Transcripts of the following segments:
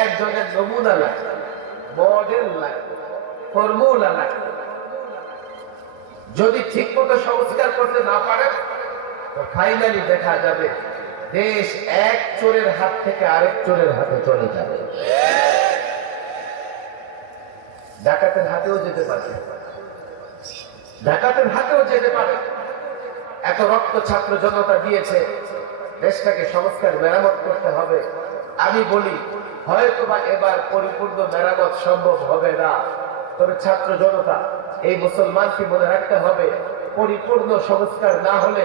একজনের নমুনা লাগবে, মডেল লাগবে, ফর্মুলা লাগবে। যদি ঠিক মতো সংস্কার করতে না পারেন তো ফাইনালি দেখা যাবে দেশ এক চোরের হাত থেকে আরেক চোরের হাতে চলে যাবে। ডাকাতের হাতেও যেতে পারে, ডাকাতের হাতেও যেতে পারে। এত রক্ত ছাত্র জনতা দিয়েছে, দেশটাকে সংস্কার মেরামত করতে হবে। আমি বলি হয়তোবা এবার পরিপূর্ণ মেরামত সম্ভব হবে না, তবে ছাত্র জনতা এই মুসলমানকে মনে রাখতে হবে, পরিপূর্ণ সংস্কার না হলে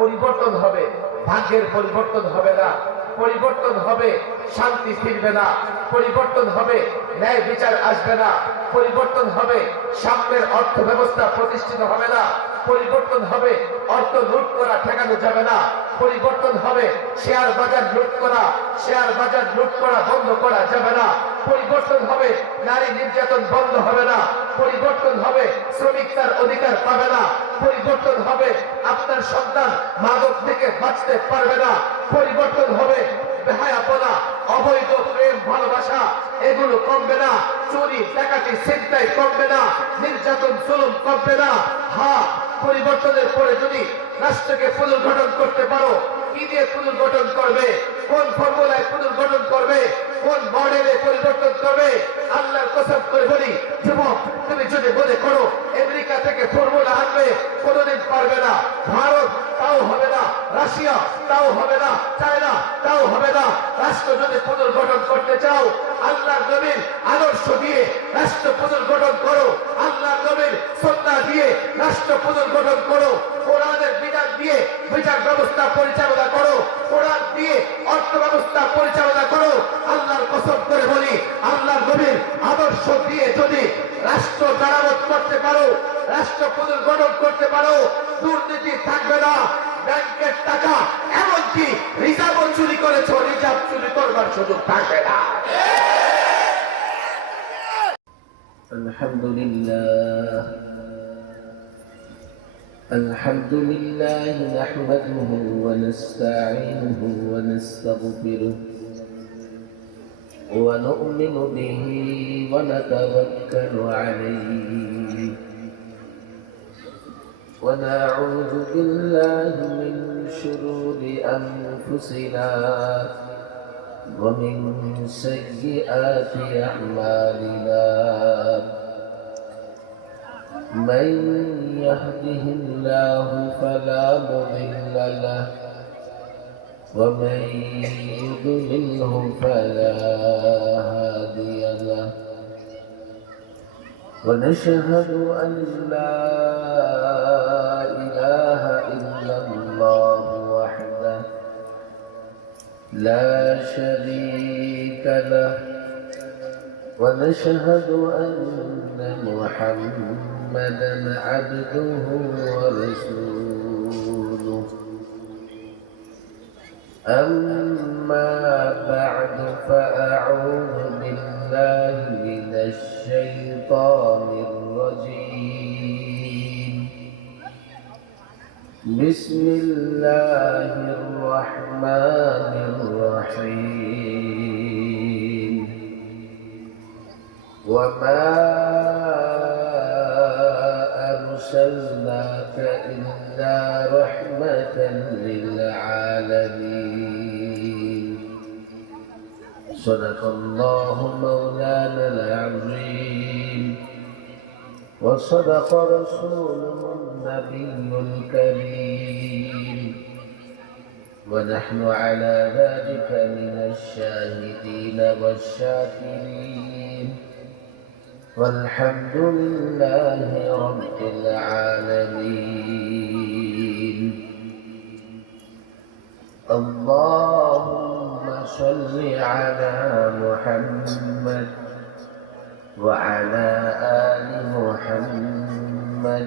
পরিবর্তন হবে, ভাগ্যের পরিবর্তন হবে না, পরিবর্তন হবে শান্তি ফিরবে না, পরিবর্তন হবে ন্যায় বিচার আসবে না, পরিবর্তন হবে সাম্যের অর্থ ব্যবস্থা প্রতিষ্ঠিত হবে না, পরিবর্তন হবে অর্থ লুট করা ঠেকানো যাবে না, পরিবর্তন হবে শেয়ার বাজার লুট করা, শেয়ার বাজার লুট করা বন্ধ করা যাবে না, পরিবর্তন হবে নারী নির্যাতন বন্ধ হবে না, পরিবর্তন হবে শ্রমিক তার অধিকার পাবে না, পরিবর্তন হবে আপনার সন্তান মাদক থেকে বাঁচতে পারবে না, পরিবর্তন হবে বেহায়াপনা, অবৈধ প্রেম ভালোবাসা এগুলো কমবে না, চুরি ডাকাতি ছিনতাই কমবে না, নির্যাতন জুলুম কমবে না। হ্যাঁ, পরিবর্তনের পরে যদি রাষ্ট্রকে পুনর্গঠন করতে পারো, কি দিয়ে পুনর্গঠন করবে, কোন ফর্মুলায় পুনর্গঠন করবে, কোন মডেলে পরিবর্তন করবে? আল্লাহর কসম করে বলি যুবক, তুমি যদি মনে করো আমেরিকা থেকে ফর্মুলা আনবে, কোনদিন পারবে না। ভারত তাও হবে না, রাশিয়া তাও হবে না, চায়না তাও হবে না। রাষ্ট্র যদি পুনর্গঠন করতে চাও, আল্লাহর নবীর আদর্শ দিয়ে রাষ্ট্র পুনর্গঠন করো, আল্লাহর নবীর সুন্নাহ দিয়ে রাষ্ট্র পুনর্গঠন করো, কোরআনের বিধান দিয়ে বিচার ব্যবস্থা পরিচালনা করো, কোরআন দিয়ে অর্থ ব্যবস্থা পরিচালনা করো। আল্লাহর কসম করে বলি, আল্লাহর নবীর আদর্শ দিয়ে যদি রাষ্ট্র মেরামত করতে পারো, রাষ্ট্র পুনর্গঠন করতে পারো, দুর্নীতি থাকবে না, ব্যাংকের টাকা এমনকি রিজার্ভ চুরি করেছ, রিজার্ভ চুরি করবার সুযোগ থাকবে না। আলহামদুলিল্লাহ الحمد لله نحمده ونستعينه ونستغفره ونؤمن به ونتوكل عليه ونعوذ بالله من شرور أنفسنا ومن سيئات أعمالنا من يهده الله فلا مضل له ومن يضلله فلا هادي له ونشهد أن لا إله إلا الله وحده لا شريك له ونشهد أن محمدًا عبده ورسوله أما بعد فأعوذ بالله من الشيطان الرجيم بسم الله الرحمن الرحيم وما أرسلناك إلا رحمة للعالمين صدق الله مولانا العظيم وصدق رسوله النبي الكريم ونحن على ذلك من الشاهدين والشاكرين والحمد لله رب العالمين اللهم صل على محمد وعلى آل محمد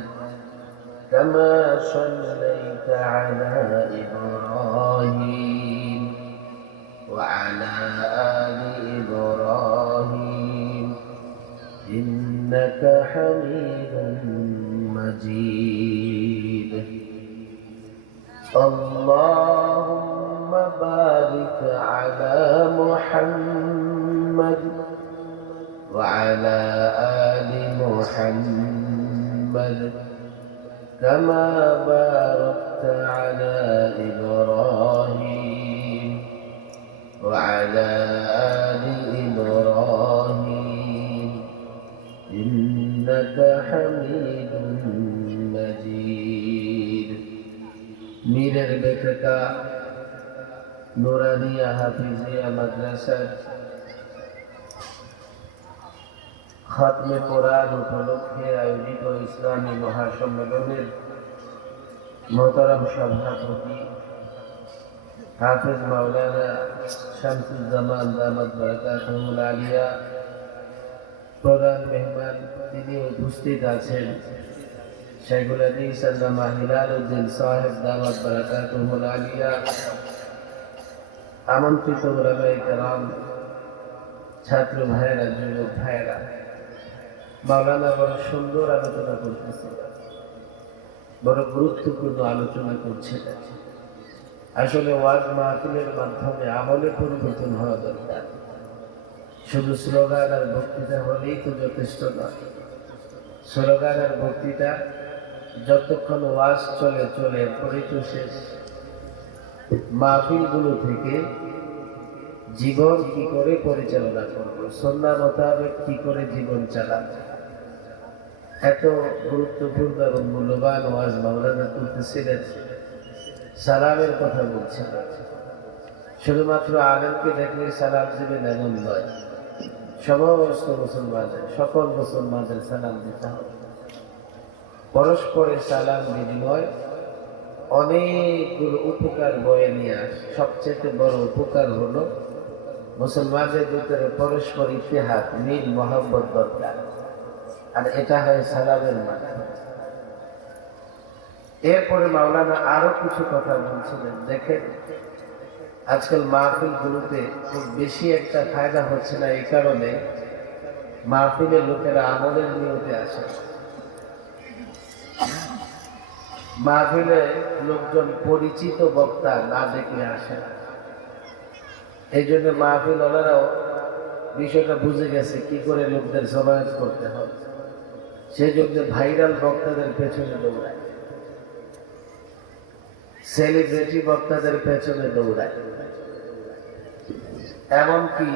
كما صليت على إبراهيم وعلى آل إبراهيم إنك حميد مجيد اللهم بارك على محمد محمد وعلى آل محمد كما باركت على إبراهيم وعلى آل إبراهيم إنك حميد مجيد ميرر বেতকা নুরানিয়া হাফিজিয়া মাদ্রাসার খাতমে কোরআন উপলক্ষে আয়োজিত ইসলামী মহাসম্মেলনের মোহতারাম সভাপতি হাফেজ মাওলানা শামসুজ্জামান দামাত বারাকাতুহুল আলিয়া, প্রধান মেহমান তিনি উপস্থিত আছেন শাইখুল হাদিস আল্লামা হিলালউদ্দিন সাহেব দামাত বারাকাতুহুল আলিয়া, আমন্ত্রিত উলামায়ে কেরাম, ছাত্র ভাইয়েরা, যুবক ভাইয়েরা। মাওলানা বড় সুন্দর আলোচনা করতেছে, বড় গুরুত্বপূর্ণ আলোচনা করছে। আসলে ওয়াজ মাহফিলের মাধ্যমে আমলের পরিবর্তন হওয়া দরকার। শুধু স্লোগান আর বক্তৃতা হলেই তো যথেষ্ট নয়। স্লোগান আর বক্তৃতা যতক্ষণ ওয়াজ চলে চলে এরপরেই তো শেষ। মাহফিলগুলো থেকে জীবন কি করে পরিচালনা করবো, সুন্নাহ মোতাবেক কি করে জীবন চালাবো, এত গুরুত্বপূর্ণ এবং মূল্যবান ওয়াজ মাওলানা করতেছিলেন। সালামের কথা বলছেন, শুধুমাত্র আলেমকে দেখলে সালাম দিবেন এমন নয়, সমস্ত মুসলমানদের, সকল মুসলমানদের সালাম দিতে হবে। পরস্পরের সালাম বিনিময় অনেকগুলো উপকার বয়ে নিয়ে আসে। সবচেয়ে বড় উপকার হলো মুসলমানদের ভিতরে পরস্পর ইতিহাদ, মিল, মহব্বত দরকার, আর এটা হয় সালামের মাধ্যমে। এরপরে মাওলানা আরো কিছু কথা বলছিলেন। দেখেন, আজকাল মাহফিলগুলোতে খুব বেশি একটা ফায়দা হচ্ছে না, এই কারণে মাহফিলের লোকেরা আমলের নিয়তে আসে। মাহফিলে লোকজন পরিচিত বক্তা না দেখলে আসে না। এই জন্য মাহফিল ওনারাও বিষয়টা বুঝে গেছে কি করে লোকদের জমায়েত করতে হবে, সেই জন্য ভাইরাল বক্তাদের পেছনে দৌড়ায়, সেলিব্রিটি বক্তাদের পেছনে দৌড়ায়। এমনকি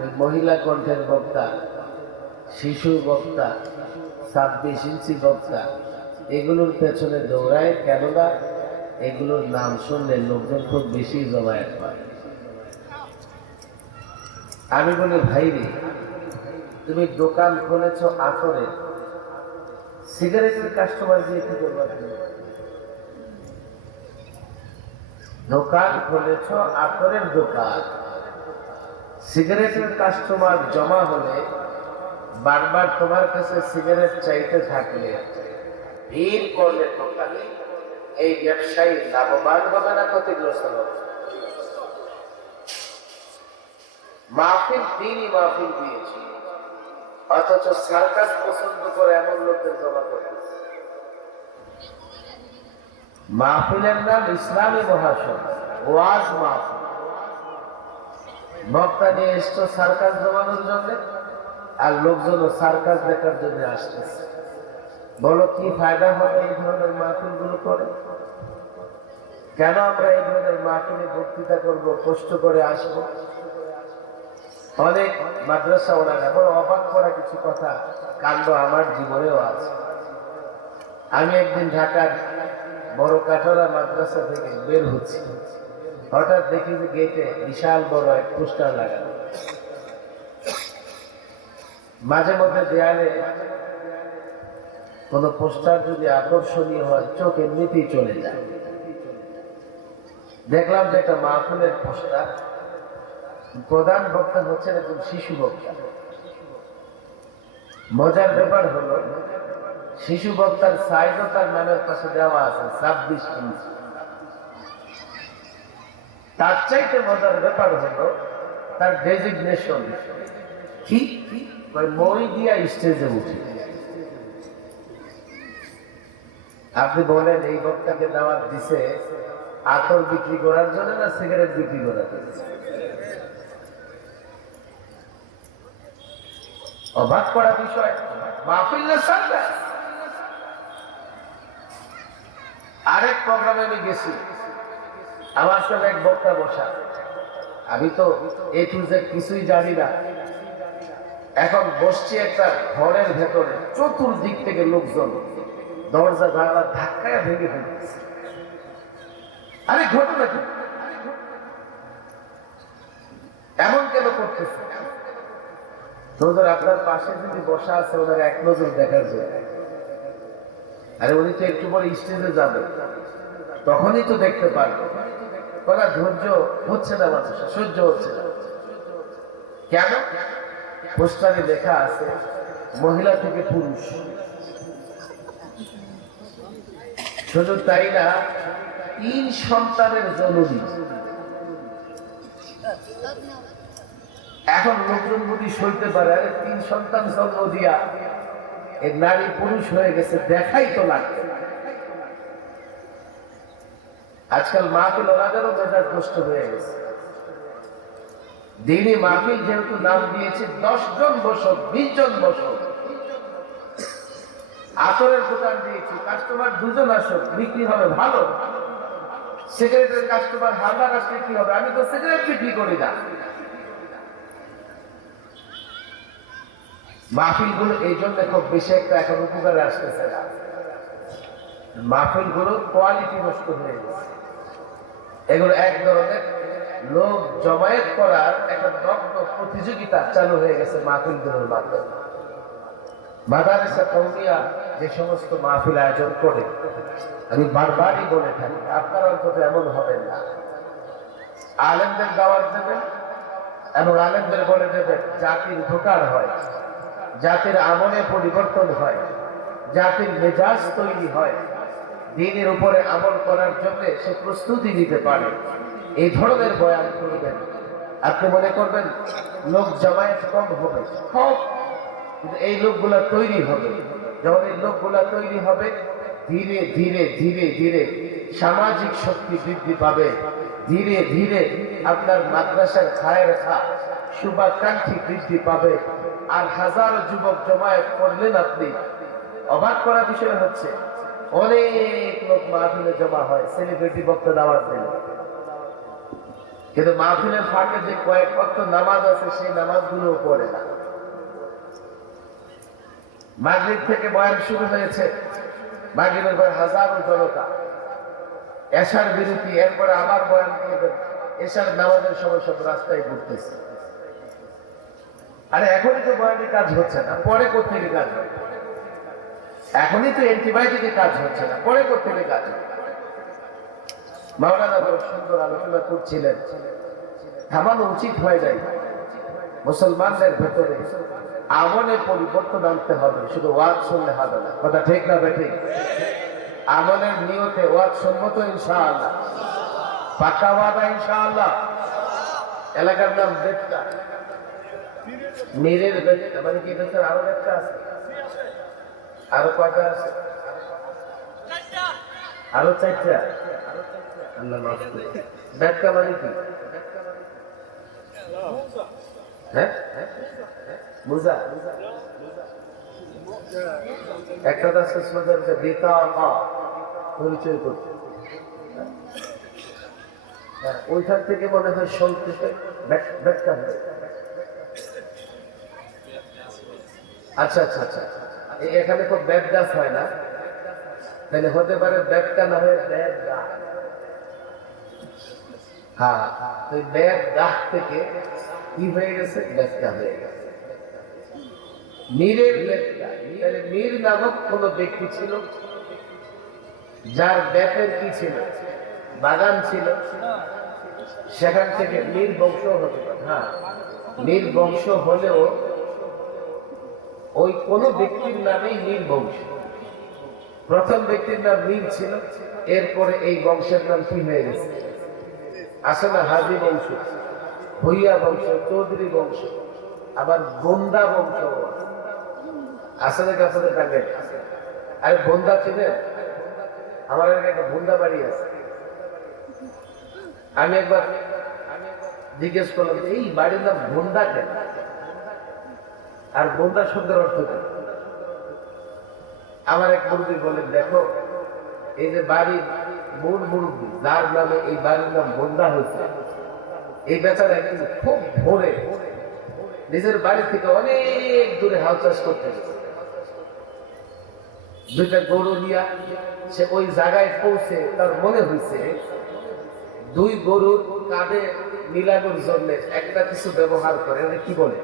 ওই মহিলা কণ্ঠের বক্তা, শিশু বক্তা, 26 ইঞ্চি বক্তা, এগুলোর পেছনে দৌড়ায়। কেননা এগুলোর নাম শুনলে লোকজন খুব বেশি জমায়েত হয়। আমি বলি, ভাই রে, তুমি দোকান খুলেছ আতরে, সিগারেটের কাস্টমার দিয়ে কি করবা? দোকান খুলেছ আতরের দোকান, সিগারেটের কাস্টমার জমা হলে, বারবার তোমার কাছে সিগারেট চাইতে থাকলে, ভিড় করলে দোকানে, এই ব্যবসায়ী লাভবান হবে না ক্ষতিগ্রস্ত হবে? মাহফিল দিনই মাহফিল দিয়েছি, অথচ সার্কাস পছন্দ করে এমন লোকদের জমা করতেছে। মাহফিলের নাম ইসলামী মহাসভা, ওয়াজ মাহফিল। বক্তা নিয়ে এসছো সার্কাস জমানোর জন্য, আর লোকজনও সার্কাস দেখার জন্য আসতেছে। বলো কি ফায়দা হবে এই ধরনের মাহফিল গুলো করে? কেন আমরা এই ধরনের মাহফিলে বক্তৃতা করবো, কষ্ট করে আসবো? অনেক মাদ্রাসা ওনারা বড় অবাক করা কিছু কথা, কাণ্ড আমার জীবনেও আছে। আমি একদিন ঢাকার বড় কাঠরা মাদ্রাসা থেকে বের হচ্ছি, হঠাৎ দেখি যে গেটে বিশাল বড় এক পোস্টার লাগানো। মাঝে মধ্যে দেয়ালে কোন পোস্টার যদি আকর্ষণীয় হয়, চোখ এমনিতেই চলে যায়। দেখলাম যে একটা মাহফিলের পোস্টার, প্রধান বক্তা হচ্ছেন একজন শিশু বক্তা। মজার ব্যাপার হলো, শিশু বক্তার সাইজও তার নামের পাশে দেওয়া আছে 26 ইঞ্চি। তার চাইতে মজার ব্যাপার হলো তার ডেজিগনেশন কি, মই দিয়া স্টেজে উঠে। আপনি বলেন এই বক্তাকে দাওয়াত দিছে আতর বিক্রি করার জন্য না সিগারেট বিক্রি করার জন্য? অবাক করা বিষয়, মাহফিল না সার্কাস। আরেক প্রোগ্রামে আমি গেছি, আমার সাথে এক বক্তা বসা, আমি তো এ টু জেড কিছুই জানি না। এখন বসছি একটা ঘরের ভেতরে, চতুর্দিক থেকে লোকজন দরজা জানালা ধাক্কায় ভেঙে ফেলতেছে। আরে ঘটনা কি, এমন কেন করতেছে? তোদের আপনার পাশে যদি বসা আছে, ওনার এক নজর দেখার জন্য। আরে উনি তো একটু পরে স্টেজে যাবে, তখনই তো দেখতে পারবে। কথা ধৈর্য হচ্ছে না, মানুষের সহ্য হচ্ছে না। কেন? পোস্টারে লেখা আছে মহিলা থেকে পুরুষ। শুধু তাই না, 3 সন্তানের জননী। এখন লোকজন যদি সইতে পারে, আরে 3 সন্তান জন্ম দিয়া এই নারী পুরুষ হয়ে গেছে, দেখাই তো লাগবে। আজকাল মাহফিল ওনাদেরও মেজাজ নষ্ট হয়ে গেছে। দিনে মাহফিল যেহেতু নাম দিয়েছে, 10 জন বসক, 20 জন বসক। আতরের দোকান দিয়েছি, কাস্টমার 2 জন আসুক, বিক্রি হবে ভালো। সিগারেটের কাস্টমার হাজার আসলে কি হবে? আমি তো সিগারেট বিক্রি করি না। মাহফিল গুলো এই জন্য খুব বেশি একটা এখন উপকারে আসতেছে না। মাহফিল গুলোর কোয়ালিটি নষ্ট হয়ে গেছে। এগুলো এক ধরনের লোক জমায়েত করার একটা নগ্ন প্রতিযোগিতা চালু হয়ে গেছে মাহফিল গুলোর মাধ্যমে। মাদারেসা কওমিয়া যে সমস্ত মাহফিল আয়োজন করে, আমি বারবারই বলে থাকি, আপনারা অন্তত এমন হবেন না। আলেমদের দাওয়াত দেবেন এবং আলেমদের বলে দেবেন জাতির উপকার হয়, জাতির আমলে পরিবর্তন হয়, জাতির মেজাজ তৈরি হয়, দ্বীনের উপরে আমল করার জন্য সে প্রস্তুতি নিতে পারে। এই ধরনের বয়ান করবেন। আপনি মনে করবেন লোক জমায়েত কম হবে, কম, কিন্তু এই লোকগুলা তৈরি হবে। যখন এই লোকগুলা তৈরি হবে, ধীরে ধীরে ধীরে ধীরে সামাজিক শক্তি বৃদ্ধি পাবে। ধীরে ধীরে আপনার মাদ্রাসার খায়ের খা শুভাকাঙ্ক্ষী বৃদ্ধি পাবে। আর হাজারো যুবক জমায়েত করলেন আপনি, অবাক করা বিষয় হচ্ছে অনেক লোক মাহফিলে জমা হয়, সেলিব্রিটি বক্তা দাওয়াত দিল, কিন্তু মাহফিলের ফাঁকে যে কয়েক ওয়াক্ত নামাজ আছে, সেই নামাজগুলোও পড়ে না। মাগরিব থেকে বয়ান শুরু হয়েছে, মাগরিবের পর হাজারো জনতা, এশার বিরতি, এরপরে আবার বয়ান করবেন, এশার নামাজের সময় সব রাস্তায় ঘুরতেছে। আরে এখনই তো বয়ানের কাজ হচ্ছে না, পরে কোথেকে কাজ হবে? এখনই তো অ্যান্টিবায়োটিকে কাজ হচ্ছে না, পরে কোথেকে কাজ হবে? মাওলানা বড় সুন্দর আলোচনা করছিলেন, থামানো উচিত হয় নাই। মুসলমানদের ভেতরে আমলে পরিবর্তন আনতে হবে, শুধু ওয়াজ শুনলে হবে না। কথা ঠিক না বেঠিক? আমলের নিয়তে ওয়াজ শুনবো তো ইনশাআল্লাহ, পাকা ওয়াদা ইনশাআল্লাহ। এলাকার নাম বেটকা, মীরের বেটকা, মানে কি বেটার আরো একটা আছে? আরো কয়টা আছে? আরো 4টা। আল্লাহ মাফ করুন। বেটকা মানে কি? হ্যাঁ, মুজা। একটা আছে সোজা বেতা পরিচয় করছে, ওইখান থেকে মনে হয় সংক্ষেপে বেটকা হয়। আচ্ছা আচ্ছা আচ্ছা, এখানে খুব ব্যাট গাছ হয় না, তাহলে হতে পারে ব্যাটকা না হয়ে ব্যাট গাছ। হ্যাঁ, তো ব্যাট গাছ থেকে কি হয়ে গেছে? ব্যাটকা হয়ে গেছে। মীরের ব্যাটকা, তাহলে মীর নামক কোন ব্যক্তি ছিল যার ব্যাটের কি ছিল? বাগান ছিল, সেখান থেকে মীর বংশ হতে পারে। হ্যাঁ, মীর বংশ হলেও ওই কোন ব্যক্তির নামেই মীর বংশ। প্রথম ব্যক্তির নাম মীর ছিল, এরপরে এই বংশের নাম কি হয়ে গেছে? আসে না হাজি বংশ, ভুইয়া বংশ, চৌধুরী বংশ, আবার বন্দা বংশ আছে না কাছে থাকে। আরে বন্দা চিনেন? আমার এলাকায় একটা বন্দা বাড়ি আছে। আমি একবার জিজ্ঞেস করলাম এই বাড়ির নাম বন্দা কেন? আর বন্দা শব্দের অর্থ কি? আমার এক মুরব্বী বলেন, দেখো এই যে বাড়ির মূল মুরব্বী যার নামে এই বাড়ির নাম বন্দা হয়েছে, এই বেচারা কিন্তু খুব ভোরে নিজের বাড়ি থেকে অনেক দূরে হাল চাষ করতে গেছে। দুইটা গরু নিয়া সে ওই জায়গায় পৌঁছে তার মনে হয়েছে দুই গরুর কাঁধে মিলানোর জন্য একটা কিছু ব্যবহার করে। কি বলে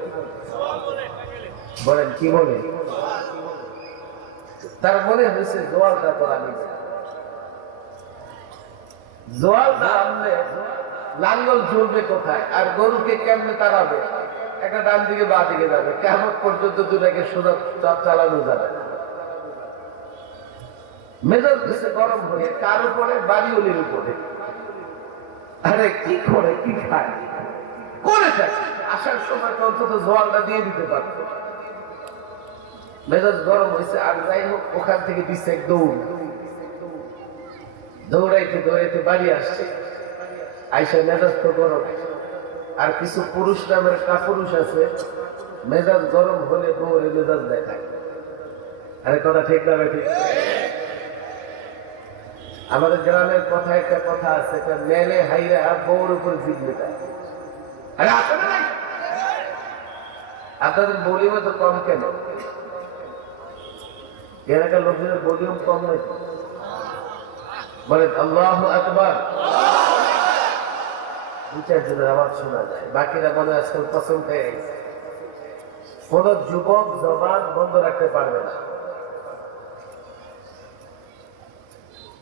বলেন, কি বলে? তার মনে হয়েছে জোয়ালটা তো আমি জোয়ালটা আনলে লাঙ্গল ঝুলবে কোথায় আর গরুকে কেমনে তাড়াবে? একটা ডান দিকে বা দিকে যাবে, কেমন পর্যন্ত দুটাকে সোজা চালানো যাবে। মেজাজ বেশি গরম হয়ে কার উপরে? বাড়িওয়ালির উপরে। আরে কি করে, কি খায়, করে থাকে। আসার সময় তো অন্তত জোয়ালটা দিয়ে দিতে পারত। মেজাজ গরম হয়েছে, আর যাই হোক ওখান থেকে দিচ্ছে এক দৌড়। দৌড়াইতে দৌড়াইতে বাড়ি আসছে। আইসা মেজাজ তো গরম, আর কিছু পুরুষ নামের কাপুরুষ আছে, মেজাজ গরম হলে দৌড়ে মেজাজ দেখায়। আরে কথা ঠিক না ঠিক? আমাদের গ্রামের কথা একটা কথা আছে, মেলে হাইরা বউর উপর জিদ মেটায়। আরে আছে না নাই? আপনাদের ভলিউম তো কম কেন? এলাকার লোকজনের ভলিউম কম নয়? বলেন আল্লাহু আকবার। দু চারজনের আওয়াজ শোনা যায়, বাকিরা মনে আজকাল পছন্দ হয়ে গেছে। কোন যুবক জবান বন্ধ রাখতে পারবে না,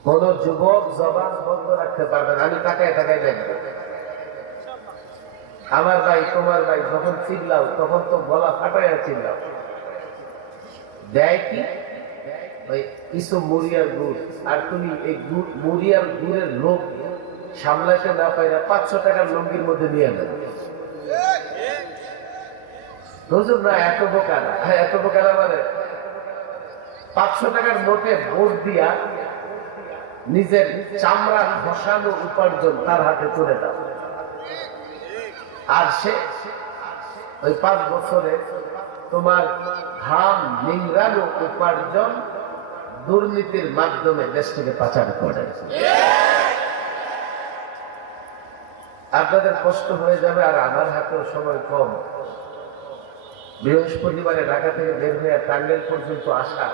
কোন যুবক জবান বন্ধ রাখতে পারবে না। আমি তাকায় তাকায় দেখবো। আমার ভাই তোমার ভাই যখন চিল্লাও তখন তো গলা ফাটাইয়া চিল্লাও। দেয় কি? ওই কিছু মুড়িয়ার গুড়, আর তুমি এই মুড়িয়ার গুড়ের লোক সামলাইতে না পাই না 500 টাকার লুঙ্গির মধ্যে নিয়ে নেবে। হুজুর না এত বোকা না, এত বোকা না মানে 500 টাকার নোটে ভোট দিয়া নিজের চামড়া ঘষানো উপার্জন তার হাতে তুলে দাও। আর সে ওই 5 বছরে তোমার ঘাম নিংড়ানো উপার্জন দুর্নীতির মাধ্যমে দেশ থেকে পাচার করে। আপনাদের কষ্ট হয়ে যাবে, আর আমার হাতেও সময় কম। বৃহস্পতিবারে ঢাকা থেকে বের হয়ে টাঙ্গাইল পর্যন্ত আসা,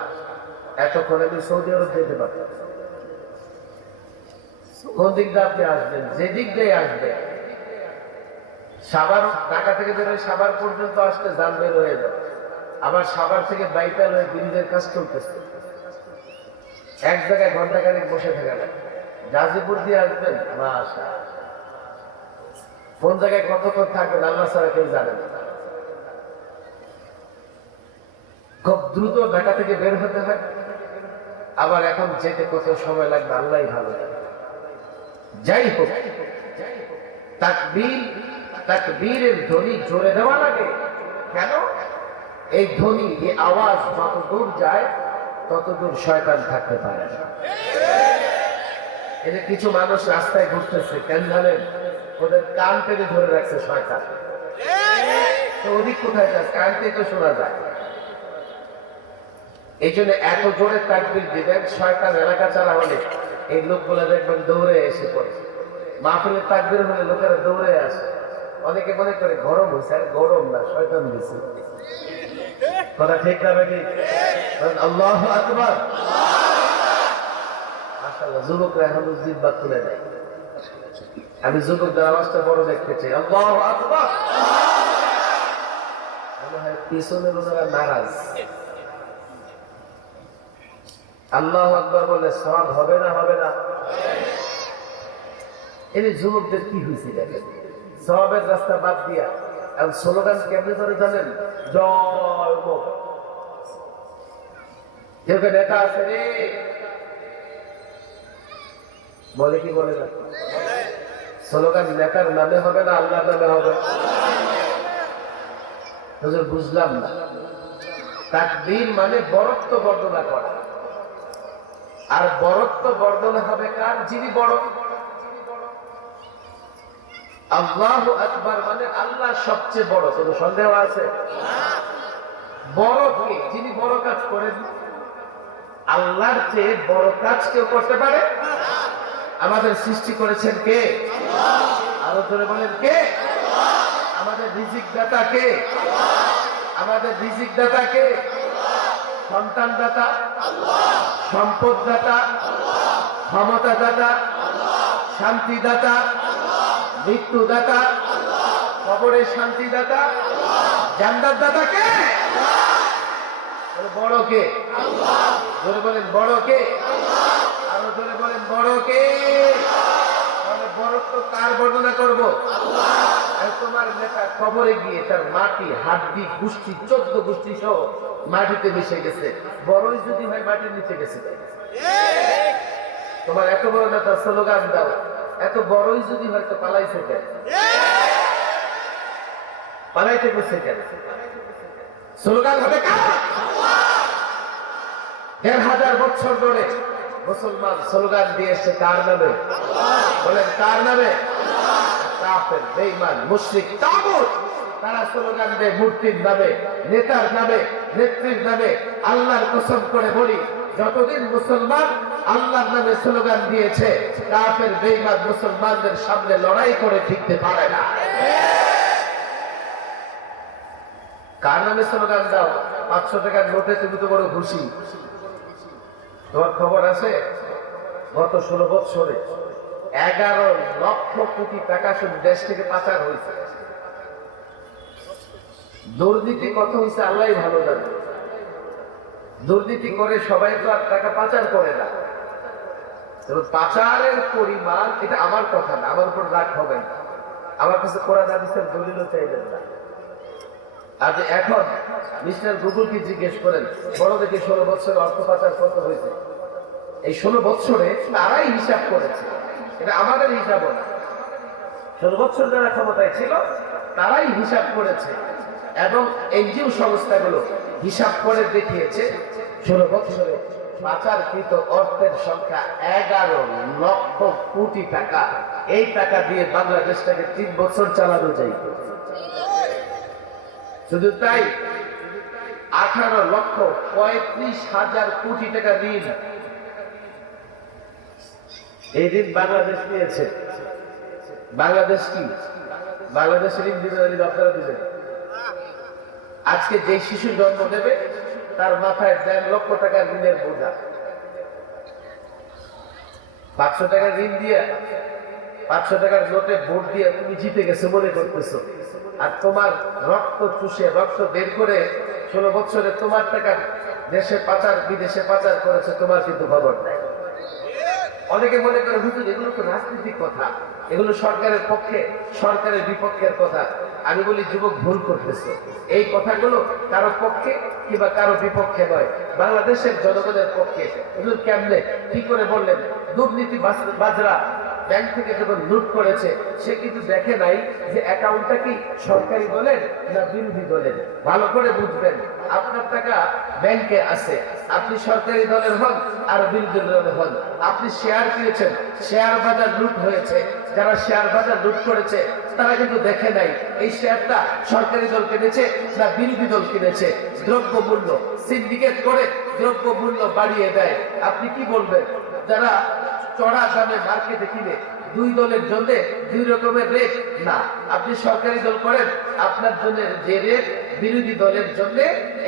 এতক্ষণ আমি সৌদি আরব যেতে পারতাম। কোন দিক দিয়ে আপনি আসবেন? যে দিক দিয়ে আসবেন, সাভার ঢাকা থেকে বের হয়ে সাভার পর্যন্ত আসতে যান বের হয়ে যাবে। আবার সাভার থেকে বাইপাল হয়ে ব্রিজের কাজ চলতেছে, এক জায়গায় ঘন্টাখানেক বসে থাকা লাগে। গাজীপুর দিয়ে আসবেন, মাশা, কোন জায়গায় কতক্ষণ থাকবেন আল্লাহ ছাড়া কেউ জানে না। খুব দ্রুত ঢাকা থেকে বের হতে হয়, আবার এখন যেতে কত সময় লাগবে আল্লাহই ভালো জানে। যাই হোক, তাকবীর, তাকবীরের ধ্বনি জোরে দেওয়া লাগে কেন? এই ধ্বনি, এই আওয়াজ যত দূর যায় তত দূর শয়তান থাকতে পারে না। এই যে কিছু মানুষ রাস্তায় ঘুরতেছে, কেন জানেন? ওদের কান টেনে ধরে রাখছে শয়তান। তো ওদিক কোথায় যায়? কান থেকে শোনা যায়। এই জন্য এত জোরে তাকবীর দিবেন, শয়তান এলাকা ছাড়া হলে এই লোকগুলো দেখবেন দৌড়ে এসে পড়ে। মাহফিলের তাকবীর হলে লোকেরা দৌড়ে আসে। অনেকে মনে করে গরম হয়েছে, আর গরম না, শয়তান দিছে। কথা ঠিক না বেটি? আল্লাহু আকবার। মাশাআল্লাহ, যুবকরা এখন জিহ্বা খুলে দেয়। আমি যুবকদের আওয়াজটা বড় দেখতে চাই। আল্লাহু আকবার। মনে হয় পিছনের ওনারা নারাজ। আল্লাহু আকবার বলে সওয়াব হবে না? হবে না? এই যুবকদের কি হয়েছে দেখেন, সওয়াবের রাস্তা বাদ দিয়া এখন স্লোগান কেমনে করে জানেন? জয় হোক। কেউ নেতা আছে রে, বলে কি বলে না? স্লোগান নেতার নামে হবে না আল্লাহর নামে হবে? হুজুর বুঝলাম না। তাকবীর মানে বরত্ব বর্ণনা করা, আর বরত্ব বর্ণনা হবে কার? যিনি বড়। আল্লাহু আকবার মানে আল্লাহ সবচেয়ে বড়, কোনো সন্দেহ আছে? বড় কে? যিনি বড় কাজ করেন। আল্লাহর চেয়ে বড় কাজ কেউ করতে পারে? আমাদের সৃষ্টি করেছেন কে? আরো জোরে বলেন কে? আমাদের রিজিক দাতা কে? আমাদের রিজিক দাতা কে? সন্তান দাতা, সম্পদ দাতা, ক্ষমতা দাতা, শান্তি দাতা, মৃত্যু দাতা, কবরের শান্তি দাতা, জান্নাত দাতা কে? বড় কে? জোরে বলেন বড় কে? আরো জোরে বলেন বড় কে? তাহলে বড়ত্ব কার বর্ণনা করব? তোমার নেতা কবরে গিয়ে তার মাটি, হাড্ডি, গোষ্ঠী, 14 গোষ্ঠী সহ মাটিতে মিশে গেছে, বড়ই যদি হয় মাটির নিচে গেছে। তোমার এত বড় নেতা স্লোগান দাও, এত বড়ই যদি হয়তো পালাইছে কেন? পালাইতে গেছে কেন? স্লোগান হবে কার? ১,৫০০ বছর ধরে মুসলমান স্লোগান দিয়ে এসছে কার নামে? বলেন কার নামে? কাফের, বেঈমান, মুশরিক, তাগুত। তারা স্লোগান দেয় মূর্তির নামে, নেতার নামে, নেত্রীর নামে। আল্লাহর কসম করে বলি, যতদিন মুসলমান আল্লাহর নামে স্লোগান দিয়েছে, কাফের, বেঈমান মুসলমানদের সামনে লড়াই করে টিকতে পারে না। কার নামে স্লোগান দাও? ৫০০ টাকার নোটে তুমি তো বড় খুশি। তোমার খবর আছে? গত 16 বছরে 11 লক্ষ কোটি টাকা শুধু দেশ থেকে পাচার হয়েছে। দুর্নীতি কত হয়েছে আল্লাহই ভালো জানে। দুর্নীতি করে সবাই তো আর টাকা পাচার করে না। পাচারের পরিমাণ, এটা আমার কথা না, আমার উপর রাগ হবে না। আমার কাছে কোরআন হাদিসের দলিলও চাইবেন না। আর এখন মিস্টার গুগলকে জিজ্ঞেস করেন, বড় দেখে 16 বছর অর্থ পাচার কত হয়েছে। এই 16 বছরে তারাই হিসাব করেছে, এটা আমাদের হিসাবও না। 16 বছর যারা ক্ষমতায় ছিল তারাই হিসাব করেছে, এবং এনজিও সংস্থাগুলো হিসাব করে দেখিয়েছে 16 বছরে পাচারকৃত অর্থের সংখ্যা 11 লক্ষ কোটি টাকা। এই টাকা দিয়ে বাংলাদেশটাকে 3 বছর চালানো যায়। শুধু তাই, 18,35,000 কোটি টাকা ঋণ এই ঋণ বাংলাদেশ নিয়েছে। বাংলাদেশ কি? বাংলাদেশের ঋণ দিবেন আপনারা দিবেন? আজকে যে শিশু জন্ম দেবে তার মাথায় 1.5 লক্ষ টাকার ঋণের বোঝা। 500 টাকার ঋণ দিয়ে, 500 টাকার নোটে ভোট দিয়ে তুমি জিতে গেছো মনে করতেছো, আর তোমার রক্ত চুষে, রক্ত বের করে 16 বছরে তোমার টাকা দেশে পাচার, বিদেশে পাচার করেছে, তোমার কিন্তু খবর নাই। অনেকে মনে করে হুজুর এগুলো তো রাজনৈতিক কথা, এগুলো সরকারের পক্ষে, সরকারের বিপক্ষের কথা। আমি বলি যুবক, ভুল করতেছে। এই কথাগুলো কারো পক্ষে কিংবা কারো বিপক্ষে নয়, বাংলাদেশের জনগণের পক্ষে। হুজুর কেমনে, কি করে বললেন? দুর্নীতি বাজরা ব্যাংক থেকে যখন লুট করেছে, সে কিন্তু দেখে নাই যে অ্যাকাউন্টটা কি সরকারি দলের না বিরোধী দলের। ভালো করে বুঝবেন, আপনার টাকা ব্যাংকে আছে, আপনি সরকারি দলের হন আর বিরোধী দলের হন। আপনি শেয়ার কিনেছেন, শেয়ার বাজার লুট হয়েছে, যারা শেয়ার বাজার লুট করেছে তারা কিন্তু দেখে নাই এই শেয়ারটা সরকারি দল কিনেছে না বিরোধী দল কিনেছে। দ্রব্য মূল্য সিন্ডিকেট করে দ্রব্য মূল্য বাড়িয়ে দেয়। আপনি কি বলবেন? যারা চড়া দামে মার্কেটে কিনে, 2 দলের জন্য 2 রকমের রেট না। আপনি সরকারি দল করেন, আপনার জন্য যে রেট বিরোধী দলের জন্য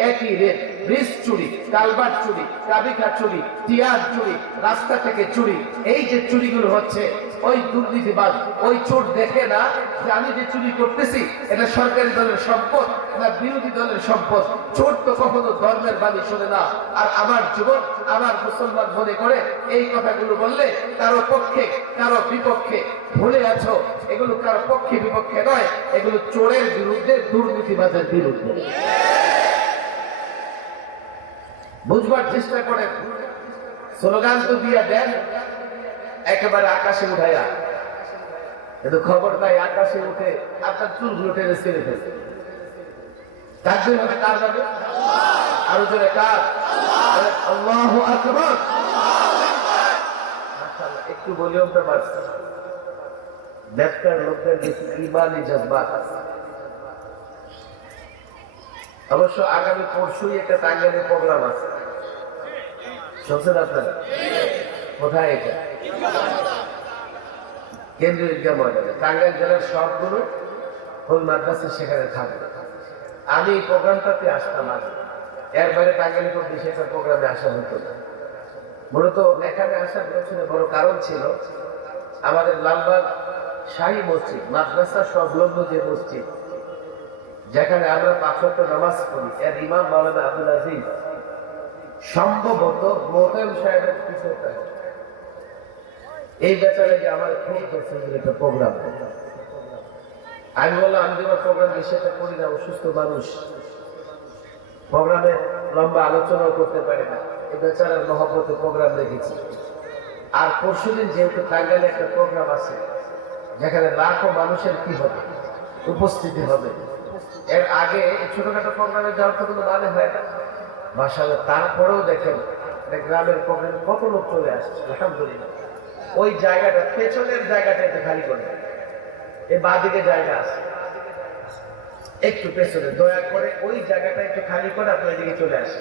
একই রেট। ব্রিজ চুরি, কালভার্ট চুরি, কাবিখা চুরি, টিয়ার চুরি, রাস্তা থেকে চুরি, এই যে চুরিগুলো হচ্ছে, ওই দুর্নীতিবাজ, ওই চোর দেখে না যে আমি যে চুরি করতেছি এটা সরকারি দলের সম্পদ না বিরোধী দলের সম্পদ। চোর তো কখনো ধর্মের বাণী শোনে না। আর আমার যুবক, আমার মুসলমান মনে করে এই কথাগুলো বললে কারো পক্ষে কারো বিপক্ষে। ভুলে আছো, এগুলো কারো পক্ষে বিপক্ষে নয়, এগুলো চোরের বিরুদ্ধে, দুর্নীতিবাজের বিরুদ্ধে। বুঝবার চেষ্টা করেন। স্লোগান তো দিয়া দেন একেবারে আকাশে উঠাইয়া, কিন্তু খবর নাই আকাশে উঠে আপনার চুলগুলো টেনে ছেড়ে ফেলছে। তাকবীর হবে কার যাবে? আরো জোরে কার? আল্লাহু আকবার। মাশাআল্লাহ, একটু ভলিউমটা বাড়ছে। নেতার লোকদের বেশি ঈমানি জজবাত আছে। অবশ্য আগামী পরশুই একটা টাঙ্গাইলের প্রোগ্রাম আছে, শুনছেন আপনারা? কোথায় এটা? কেন্দ্রীয় ঈদগাহ ময়দানে। টাঙ্গাইল জেলার সবগুলো ওই মাদ্রাসা সেখানে থাকবে। আমি এই প্রোগ্রামটাতে আসতাম আগে, এর বাইরে টাঙ্গাইলে খুব বেশি একটা প্রোগ্রামে আসা হতো না। মূলত এখানে আসার পেছনে বড় কারণ ছিল আমাদের লালবাগ শাহী মসজিদ, মাদ্রাসা সংলগ্ন যে মসজিদ, যেখানে আমরা 5 ওয়াক্ত নামাজ পড়ি, এর ইমাম মাওলানা আব্দুল আজিজ সম্ভবত মোহতাম সাহেবের পিছনে থাকে। এই ব্যাপারে যে আমার খুব একটা প্রোগ্রাম, আমি বললাম আমি তোমার প্রোগ্রাম বিষয়টা করি না, অসুস্থ মানুষ, প্রোগ্রামে লম্বা আলোচনাও করতে পারে না, এই বেচারার মহব্বতে প্রোগ্রাম রেখেছি। আর পরশুদিন যেহেতু টাঙ্গাইলে একটা প্রোগ্রাম আছে যেখানে লাখো মানুষের কি হবে, উপস্থিতি হবে, এর আগে ছোটখাটো প্রোগ্রামে যাওয়ার তো কোনো মানে হয় না। মাশাআল্লাহ, তারপরেও দেখেন গ্রামের প্রোগ্রামে কত লোক চলে আসছে, আলহামদুলিল্লাহ। ওই জায়গাটা, পেছনের জায়গাটা একটু খালি করে, এই বাঁদিকে জায়গা আছে, একটু পেছনে দয়া করে ওই জায়গাটা একটু খালি করে আপনার এদিকে চলে আসে।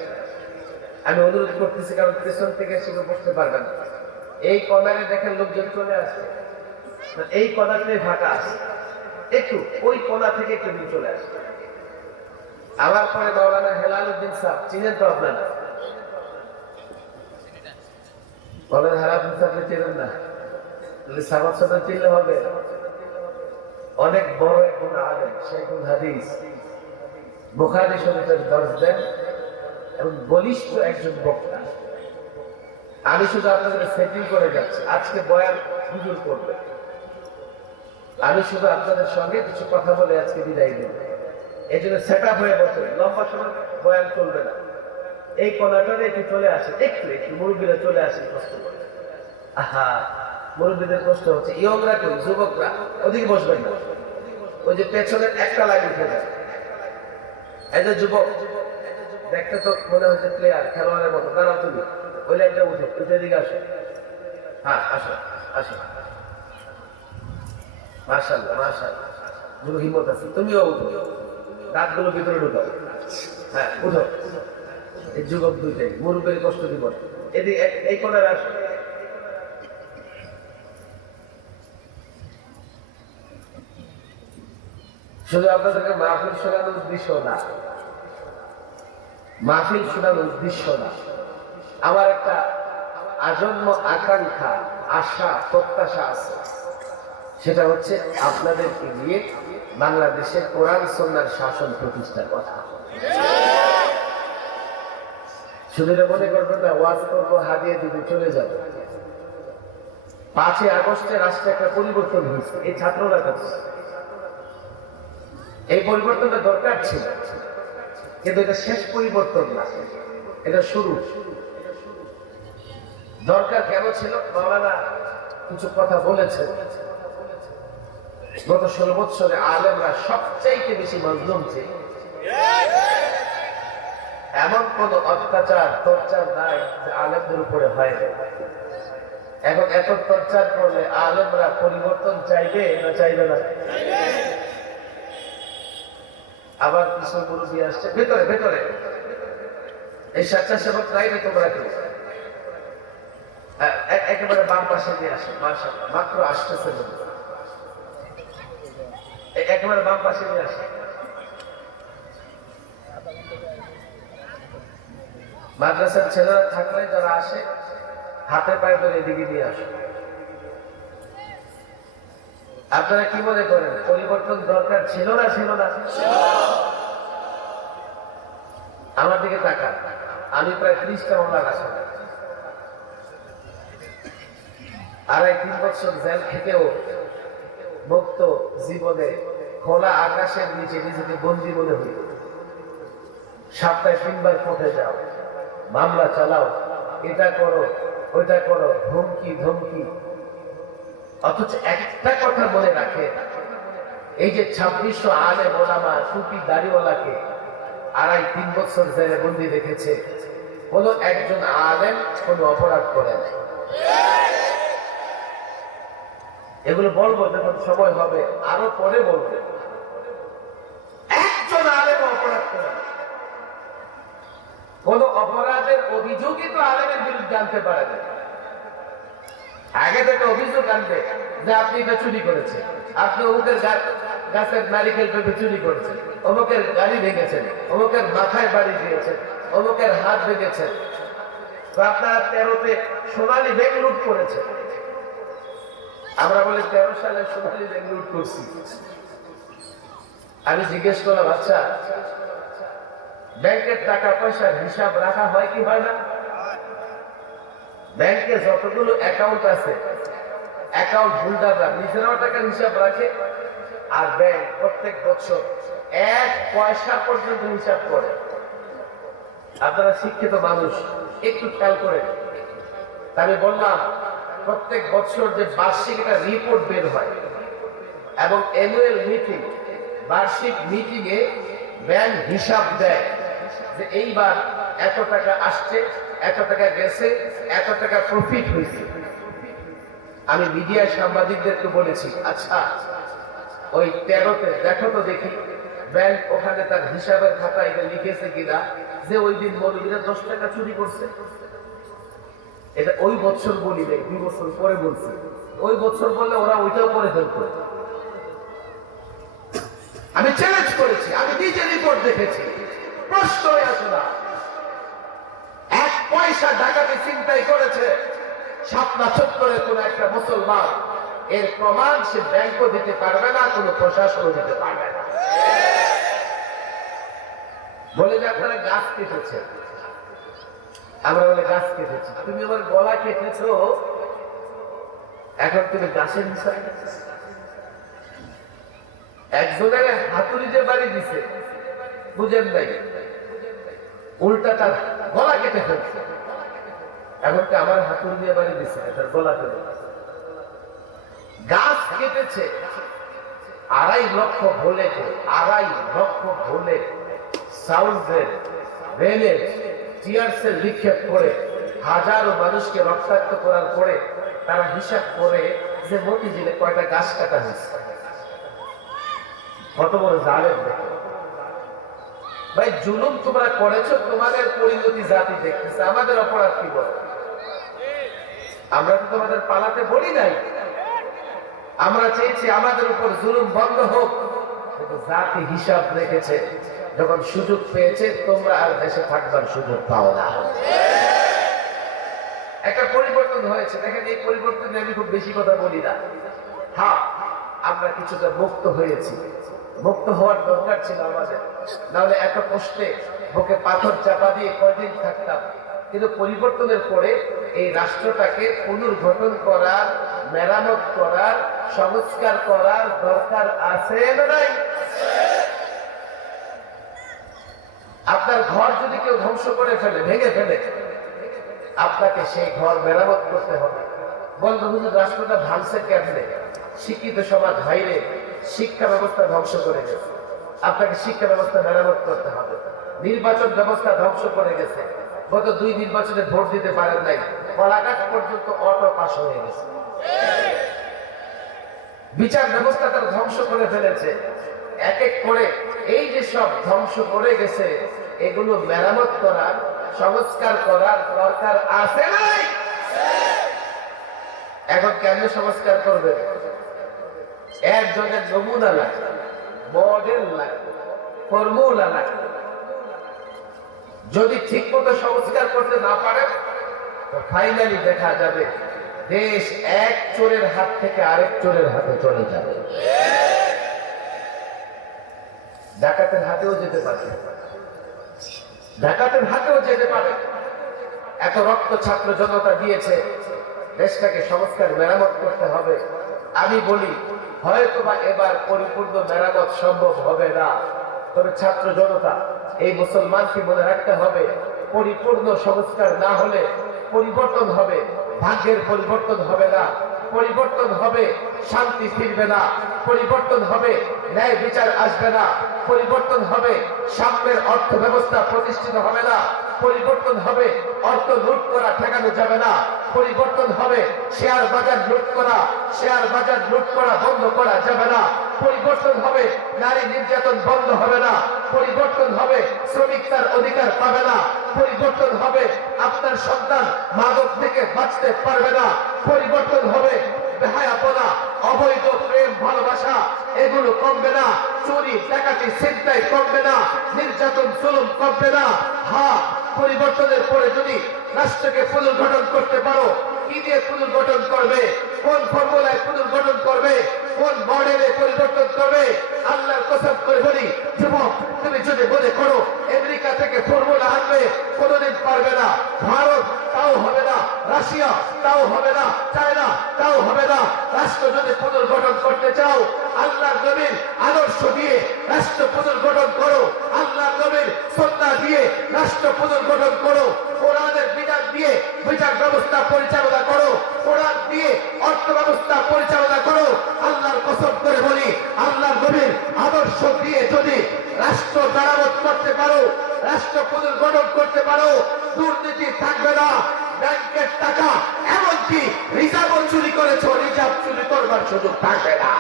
আমি অনুরোধ করতেছি, কারণ পেছন থেকে সেগুলো বসতে পারবেন না। এই কর্নারে দেখেন লোকজন চলে আসছে, এই কর্নারটাই ফাঁকা আছে, একটু ওই কোনা থেকে একটু নিয়ে চলে আসে। আমার পরে মাওলানা হেলাল উদ্দিন সাহেব, চিনেন তো আপনারা? বলেন হেলাল উদ্দিন সাহেবকে চিনেন না? সাহেব সাথে চিনলে হবে। অনেক বড় একজন আলেম, শেখুল হাদিস, বুখারী শরীফের দর্শ দেন এবং বলিষ্ঠ একজন বক্তা। আমি শুধু আপনাদের সেটিং করে যাচ্ছি, আজকে বয়ান হুজুর করবে, আমি শুধু আপনাদের সঙ্গে কিছু কথা বলে আজকে বিদায় দেব। এই জন্য সেট আপ হয়ে বসে, লম্বা সময় বয়ান চলবে না। এই কলাটারে একটু চলে আসে, একটু একটু মুরব্বীরা চলে আসে, কষ্ট করে। আহা, মুরব্বীদের কষ্ট হচ্ছে। ইয়ংরা কই, যুবকরা ওদিকে বসবেন না, ওই যে পেছনের একটা লাইন উঠে যায়। এই যে যুবক, দেখতে তো মনে হচ্ছে প্লেয়ার, খেলোয়াড়ের মতো, দাঁড়াও তুমি, ওই লাইনটা উঠে, উঠে দিকে আসো। হ্যাঁ, আসো আসো। মাশাআল্লাহ মাশাআল্লাহ, গুলো হিম্মত আছে। তুমিও উঠো, দাঁতগুলো ভিতরে ঢুকাও। হ্যাঁ, উঠো। এই যুবক দুইটাই, মুরব্বীর কষ্ট দিব না। এদিকে এই কোণার আসো। শুধু আপনাদেরকে মাহফিল শোনানোর উদ্দেশ্য না, মাহফিল শোনানোর উদ্দেশ্য না, আমার একটা আজন্ম আকাঙ্ক্ষা, আশা, প্রত্যাশা আছে। সেটা হচ্ছে আপনাদেরকে নিয়ে বাংলাদেশের কোরআন সুন্নাহর শাসন প্রতিষ্ঠার কথা। শুধু মনে করবেন না ওয়াজ করবো, হাদিয়ে দিতে চলে যাবো। 5ই আগস্টে রাষ্ট্রে একটা পরিবর্তন হয়েছে, এই ছাত্ররা করছে। এই পরিবর্তনটা দরকার ছিল, কিন্তু এটা শেষ পরিবর্তন না, এটা শুরু। দরকার কেন ছিল? মাওলানা কিছু কথা বলেছেন। গত 16 বছরে আলেমরা সবচাইতে বেশি মজলুম ছিল। এমন কোন অত্যাচার টর্চার নাই যে আলেমদের উপরে হয় না। এখন এত টর্চার করলে আলেমরা পরিবর্তন চাইবে না চাইবে না? আবার কিছু মুরব্বী আসছে ভেতরে ভেতরে, এই স্বেচ্ছাসেবক নাই না তোমরা কেউ? একেবারে বাম পাশে নিয়ে আসে, মাশাআল্লাহ, মাত্র আসতেছে, একেবারে বাম পাশে নিয়ে আসে। মাদ্রাসার ছেলেরা থাকলে যারা আসে, হাতে পায়ে ধরে এদিকে নিয়ে আসে। আপনারা কি মনে করেন পরিবর্তন দরকার ছিল না ছিল না? আমার দিকে তাকান, আমি প্রায় 30টা মামলার আসামি। 2.5-3 বছর জেল খেটেও মুক্ত জীবনে খোলা আকাশের নিচে নিজেকে বন্দী মনে হই। সপ্তাহে 3 বার কোর্টে যাও, মামলা চালাও, এটা করো ওইটা করো, ধমকি ধমকি। অথচ একটা কথা মনে রাখে, এই যে 2600 আলেম ওলামা টুপি দাড়িওয়ালাকে 2.5-3 বছর জেলে বন্দি রেখেছে, কোন একজন আলেম কোন অপরাধ করে নাই। এগুলো বলবো যখন সময় হবে, আরো পরে বলবো। একজন আলেম অপরাধ করে, অভিযোগই তো আলেমের বিরুদ্ধে আনতে পারে না। আগে থেকে অভিযোগ আনবে যে আপনি এটা চুরি করেছেন, আপনি অমুকের গাছের নারিকেল পেঁপে চুরি করেছেন, অমুকের গাড়ি ভেঙেছেন, অমুকের মাথায় বাড়ি দিয়েছেন, অমুকের হাত ভেঙেছেন, আপনারা 13-তে সোনালী ব্যাংক লুট করেছেন। আমরা বলি 13 সালে সোনালী ব্যাংক লুট করছি। আমি জিজ্ঞেস করলাম, আচ্ছা ব্যাংকের টাকা পয়সার হিসাব রাখা হয় কি হয় না? ব্যাংকে যতগুলো অ্যাকাউন্ট আছে, অ্যাকাউন্ট হোল্ডাররা নিজেরাও টাকার হিসাব রাখে, আর ব্যাংক প্রত্যেক বছর 1 পয়সা পর্যন্ত হিসাব করে। আপনারা শিক্ষিত মানুষ, একটু খেয়াল করে। আমি বললাম প্রত্যেক বছর যে বার্ষিক একটা রিপোর্ট বের হয় এবং অ্যানুয়াল মিটিং, বার্ষিক মিটিং এ ব্যাংক হিসাব দেয় যে এইবার এত টাকা আসছে, এত টাকা গেছে, এত টাকা প্রফিট হয়েছে। আমি মিডিয়া সাংবাদিকদেরকে বলেছি, আচ্ছা ওই 13-তে দেখো তো দেখি ব্যাংক ওখানে তার হিসাবের খাতায় লিখেছে কিনা যে ওই দিন মৌলবীরা 10 টাকা চুরি করছে। এটা ওই বছর বলি নাই, 2 বছর পরে বলছি। ওই বছর বললে ওরা ওইটাও করে ফেলতো। আমি চ্যালেঞ্জ করেছি, আমি নিজে রিপোর্ট দেখেছি। প্রশ্ন হয়ে আসে না, 1 পয়সা ডাকাতি চিন্তাই করেছে শাপলা চত্বরে কোন একটা মুসলমান, এর প্রমাণ সে ব্যাংকও দিতে পারবে না, কোন প্রশাসনও দিতে পারবে না। বলে যে আপনারা গাছ কেটেছেন, আমরা বলে গাছ কেটেছি। তুমি আমার গলা কেটেছ, এখন তুমি গাছের হিসাব। একজনের হাতুড়ি যে বাড়ি দিছে, বুঝেন নাই, উল্টা তার গলা কেটে ফেলছে। এমনকি আমার হাতুড়ি দিয়ে বাড়ি দিছে, তার গলা কেটে। গাছ কেটেছে 2.5 লক্ষ ভোল্টে, 2.5 লক্ষ ভোল্টে সাউন্ডের রেলের টিয়ারসেল নিক্ষেপ করে হাজারো মানুষকে রক্তাক্ত করার পরে তারা হিসাব করে যে মতিঝিলে কয়টা গাছ কাটা হয়েছে। কত বড় জালেম দেখো ভাই, জুলুম তোমরা করেছো, তোমাদের পরিণতি জাতি দেখতেছে। আমাদের অপরাধ কি বল? আমরা তো তোমাদের পালাতে বলি নাই, আমরা চেয়েছি আমাদের উপর জুলুম বন্ধ হোক, কিন্তু জাতি হিসাব রেখেছে। যখন সুযোগ পেয়েছে, তোমরা আর দেশে থাকবার সুযোগ পাও না। একটা পরিবর্তন হয়েছে, দেখেন এই পরিবর্তন নিয়ে আমি খুব বেশি কথা বলি না। হ্যাঁ, আমরা কিছুটা মুক্ত হয়েছি, মুক্ত হওয়ার দরকার ছিল আমাদের, নাহলে এত কষ্টে বুকে পাথর চাপা দিয়ে কয়দিন থাকতাম। কিন্তু পরিবর্তনের পরে এই রাষ্ট্রটাকে পুনর্গঠন করার, মেরামত করার, সংস্কার করার দরকার আছে না নাই? আপনার ঘর যদি কেউ ধ্বংস করে ফেলে, ভেঙে ফেলে, আপনাকে সেই ঘর মেরামত করতে হবে। বলবো হুজুর রাষ্ট্রটা ভাঙছে কেমনে? শিক্ষিত সমাজ বাইরে শিক্ষা ব্যবস্থা ধ্বংস করে গেছে, আপনাকে শিক্ষা ব্যবস্থা মেরামত করতে হবে। নির্বাচন ব্যবস্থা ধ্বংস করে গেছে, গত 2 নির্বাচনে ভোট দিতে পারেন নাই, কলাঘাট পর্যন্ত অটো পাস হয়ে গেছে। বিচার ব্যবস্থা তারা ধ্বংস করে ফেলেছে। এক এক করে এই যে সব ধ্বংস করে গেছে, এগুলো মেরামত করার, সংস্কার করার দরকার আছে নাই? এখন কেমনে সংস্কার করবে? একজনের নমুনা লাগবে, মডেল লাগবে, ফর্মুলা লাগবে। যদি ঠিক মতো সংস্কার করতে না পারে, তো ফাইনালি দেখা যাবে দেশ এক চোরের হাত থেকে আরেক চোরের হাতে চলে যাবে। ডাকাতের হাতেও যেতে পারে, ডাকাতের হাতেও যেতে পারে। এত রক্ত ছাত্র জনতা দিয়েছে, দেশটাকে সংস্কার মেরামত করতে হবে। আমি বলি হয়তোবা এবার পরিপূর্ণ মেরামত সম্ভব হবে না, তবে ছাত্র জনতা, এই মুসলমানকে মনে রাখতে হবে, পরিপূর্ণ সংস্কার না হলে পরিবর্তন হবে, ভাগ্যের পরিবর্তন হবে না, পরিবর্তন হবে শান্তি ফিরবে না, পরিবর্তন হবে ন্যায় বিচার আসবে না, পরিবর্তন হবে সাম্যের অর্থ ব্যবস্থা প্রতিষ্ঠিত হবে না, পরিবর্তন হবে অর্থ লুট করা ঠেকানো যাবে না, পরিবর্তন হবে শেয়ার বাজার লুট করা বন্ধ করা যাবে না, পরিবর্তন হবে, নারী নির্যাতন বন্ধ হবে না, পরিবর্তন হবে, শ্রমিক তার অধিকার পাবে না, পরিবর্তন হবে, আপনার সন্তান মাদক থেকে বাঁচতে পারবে না, পরিবর্তন হবে, বেহায়াপনা, অবৈধ প্রেম ভালোবাসা এগুলো কমবে না, চুরি ডাকাতি ছিনতাই কমবে না, নির্যাতন জুলুম কমবে না। হ্যাঁ, পরিবর্তনের পরে যদি রাষ্ট্রকে পুনর্গঠন করতে পারো, কি দিয়ে পুনর্গঠন করবে, কোন ফর্মুলায় পুনর্গঠন করবে, কোন মডেলে পরিবর্তন করবে? আল্লাহর কসম করে বলি যুবক, তুমি যদি মনে করো আমেরিকা থেকে ফর্মুলা আনবে, কোনোদিন পারবে না। ভারত তাও হবে না, রাশিয়া তাও হবে না, চায়না তাও হবে না। রাষ্ট্র যদি পুনর্গঠন করতে চাও, আল্লাহর নবীর আদর্শ দিয়ে রাষ্ট্র পুনর্গঠন করো, আল্লাহর নবীর সুন্নাহ দিয়ে রাষ্ট্র পুনর্গঠন করো, কোরআনের বিধান দিয়ে বিচার ব্যবস্থা পরিচালনা করো, কোরআন দিয়ে অর্থ ব্যবস্থা পরিচালনা করো। আল্লাহর কসম করে বলি, আল্লাহর নবীর আদর্শ দিয়ে যদি রাষ্ট্র মেরামত করতে পারো, রাষ্ট্র পুনর্গঠন করতে পারো, দুর্নীতি থাকবে না, ব্যাংকের টাকা এমনকি রিজার্ভ চুরি করেছ, রিজার্ভ চুরি করবার সুযোগ থাকবে না।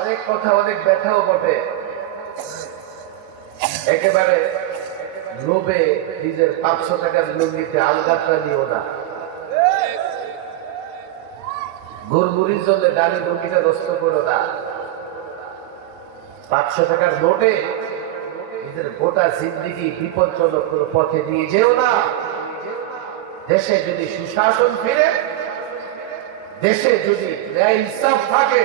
অনেক কথা, অনেক ব্যথাও বটে, একেবারে লোভে নিজের 500 টাকার লুঙ্গিতে আলগাত্রা নিও না। গুড়গুড়ির জন্য দামি লুঙ্গিটা নষ্ট করো না। 500 টাকার নোটে নিজের গোটা জিন্দিগি বিপজ্জনক কোনো পথে নিয়ে যেও না। দেশে যদি সুশাসন ফিরে, দেশে যদি ন্যায় ইনসাফ থাকে,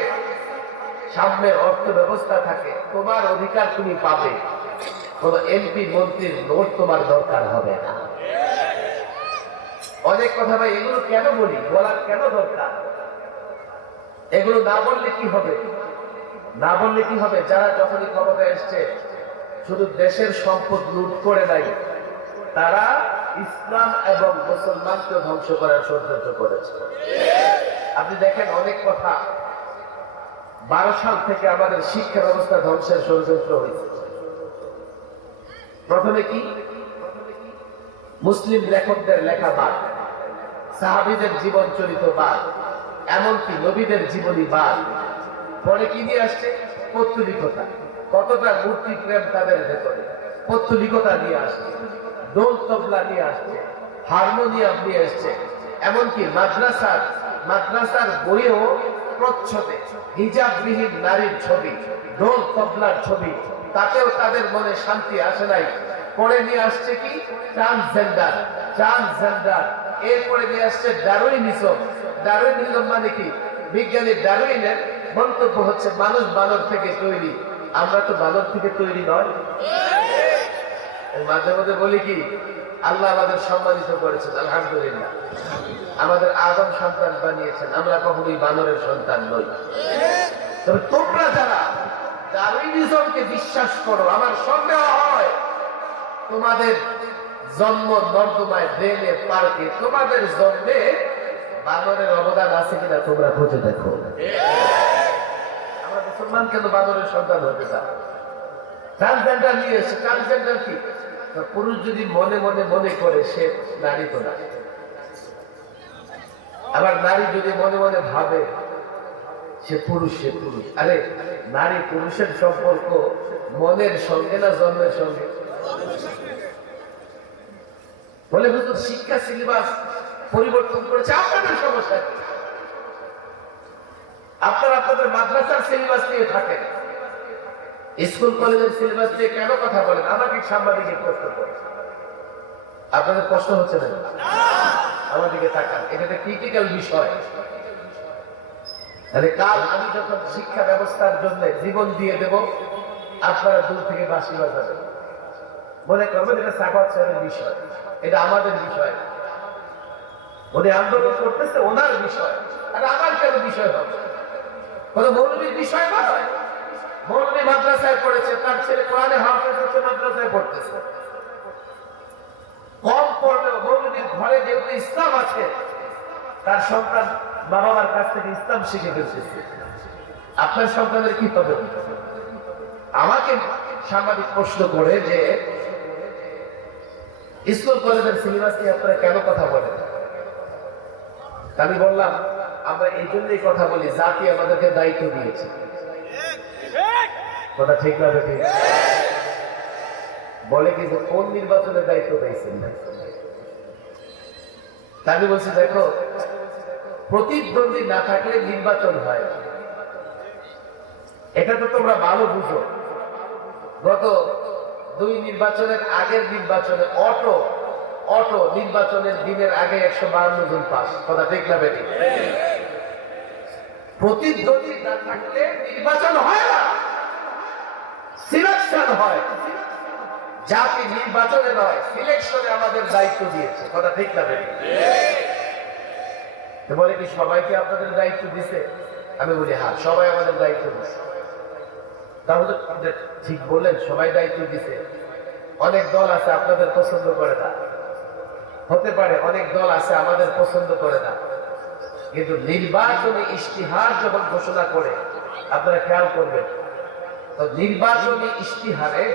সামনে অর্থ ব্যবস্থা থাকে, তোমার অধিকার তুমি পাবে। কোন এমপি মন্ত্রীর নোট তোমার দরকার হবে না। অনেক কথা ভাই, এগুলো কেন বলি, বলার কেন দরকার? এগুলো না বললে কি হবে? না বললে কি হবে? যারা যখনই ক্ষমতায় এসছে শুধু দেশের সম্পদ লুট করে নাই, তারা ইসলাম এবং মুসলমানকে ধ্বংস করার ষড়যন্ত্র করেছে। আপনি দেখেন অনেক কথা, 12 সাল থেকে আমাদের শিক্ষা ব্যবস্থা ধ্বংসের ষড়যন্ত্র হয়েছে। প্রথমে কি? মুসলিম লেখকদের লেখা বাদ, সাহাবীদের জীবন চরিত বাদ, এমনকি নবীদের জীবনী বাদ। পরে কি নিয়ে আসছে? পৌত্তলিকতা। কতটা মূর্তি প্রেম তাদের ভেতরে, পৌত্তলিকতা নিয়ে আসছে, দোল তবলা নিয়ে আসছে, হারমোনিয়াম নিয়ে আসছে, এমনকি মাদ্রাসার বইয়েও প্রচ্ছদে হিজাববিহীন নারীর ছবি, দোল তবলার ছবি, তাতেও তাদের মনে শান্তি আসে নাই। পরে নিয়ে আসছে কি? ট্রান্সজেন্ডার। এরপরে নিয়ে আসছে ডারউইনিজম। ডারউইনিজম মানে কি? বিজ্ঞানী ডারউইনের মন্তব্য হচ্ছে মানুষ বানর থেকে তৈরি। আমরা তো বানর থেকে তৈরি নয়। মাঝে মাঝে বলি কি, আল্লাহ আমাদের সম্মানিত করেছেন, আলহামদুলিল্লাহ। আমাদের আদম সন্তান বানিয়েছেন, আমরা কখনোই বানরের সন্তান নই। তবে তোমরা যারা ডারউইনিজমকে বিশ্বাস করো, আমার সন্দেহ হয় তোমাদের জন্ম নর্দমায়, ড্রেনে, পার্কে, তোমাদের জন্মে বানরের অবদান আছে কিনা তোমরা খুঁজে দেখো। আমরা মুসলমান কেন বানরের সন্তান হতে চাই? ট্রান্সজেন্ডার নিয়ে এসে, ট্রান্সজেন্ডার কি? পুরুষ যদি মনে মনে মনে করে সে নারী তো না, আবার নারী যদি মনে মনে ভাবে সে পুরুষ, সে পুরুষ। আরে নারী পুরুষের সম্পর্ক মনের সঙ্গে না জন্মের সঙ্গে? বলে হুজুর শিক্ষা সিলেবাস পরিবর্তন করেছে, আপনাদের সমস্যা কি? আপনারা আপনাদের মাদ্রাসার সিলেবাস নিয়ে থাকেন, স্কুল কলেজের সিলেবাস নিয়ে কেন কথা বলেন? আমাকে সাংবাদিকের কষ্ট করে আপনাদের কষ্ট হচ্ছে না? আমার দিকে তাকান, এটা একটা ক্রিটিক্যাল বিষয়। তাহলে কাল আমি যখন শিক্ষা ব্যবস্থার জন্য জীবন দিয়ে দেব, আপনারা দূর থেকে বাঁশি বাজাবেন, মনে করবেন এটা সাখাওয়াত সাহেবের বিষয়, এটা আমাদের বিষয়। উনি আন্দোলন করতেছে, ওনার বিষয়, আর আমার কেন বিষয় হবে? কোন মৌলবীর বিষয় নয়। মৌলবী মাদ্রাসায় পড়েছে, তার ছেলে কোরআনে হাফেজ হচ্ছে, মাদ্রাসায় পড়তেছে। কম পড়লেও মৌলবীর ঘরে যেহেতু ইসলাম আছে, তার সন্তান বাবা মার কাছ থেকে ইসলাম শিখে ফেলতেছে। আপনার সন্তানের কি হবে? আমাকে সাংবাদিক প্রশ্ন করে যে স্কুল কলেজের সিলেবাস নিয়ে আপনারা কেন কথা বলেন? আমি বললাম আমরা এই জন্যই কথা বলি, জাতি আমাদেরকে দায়িত্ব দিয়েছে। কথা ঠিক না ঠিক? বলে কি যে কোন নির্বাচনের দায়িত্ব দিয়েছেন? আমি বলছি দেখো, প্রতিদ্বন্দ্বী না থাকলে নির্বাচন হয়, এটা তো তোমরা ভালো বুঝো। গত 2 নির্বাচনের আগের নির্বাচনে অটো নির্বাচনের দিনের আগে 152 জন পাস। কথা ঠিক না বেটি? প্রতিদ্বন্দ্বী না থাকলে নির্বাচন হয় না, সিলেকশন হয়। জাতি নির্বাচনে নয়, সিলেকশনে আমাদের দায়িত্ব দিয়েছে। কথা ঠিক না বেটি? বলে কি সবাইকে আপনাদের দায়িত্ব দিছে? আমি বলি হ্যাঁ, সবাই আমাদের দায়িত্ব দিচ্ছে। তাহলে ঠিক বললেন, সবাই দায়িত্ব দিছে। অনেক দল আছে আপনাদের পছন্দ করে না, হতে পারে অনেক দল আছে আমাদের পছন্দ করে না, কিন্তু নির্বাচনী ইশতিহার যখন ঘোষণা করে, আপনারা খেয়াল করবেন, তো নির্বাচনী ইশতিহারে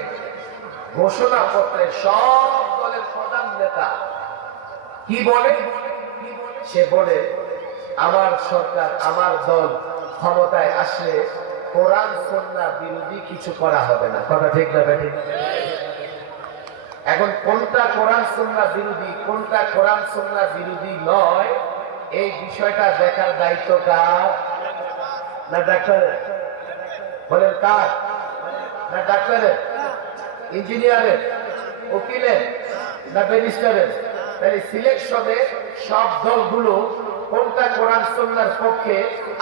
ঘোষণাপত্রে সব দলের প্রধান নেতা কি বলে? সে বলে আমার সরকার, আমার দল ক্ষমতায় আসলে কোরআন সুন্নাহ বিরোধী কিছু করা হবে না। কথা ঠিক না বেটি? এখন কোনটা কোরআন সুন্নাহ বিরোধী, কোনটা কোরআন সুন্নাহ বিরোধী নয়, এই বিষয়টা দেখার দায়িত্ব কার? না ডাক্তারের? বলেন কার? না ডাক্তারের, ইঞ্জিনিয়ারের, উকিলের, না ব্যারিস্টারের? তাই সিলেকশনে সব দলগুলো কোনটা কোরআন সুন্নাহর পক্ষে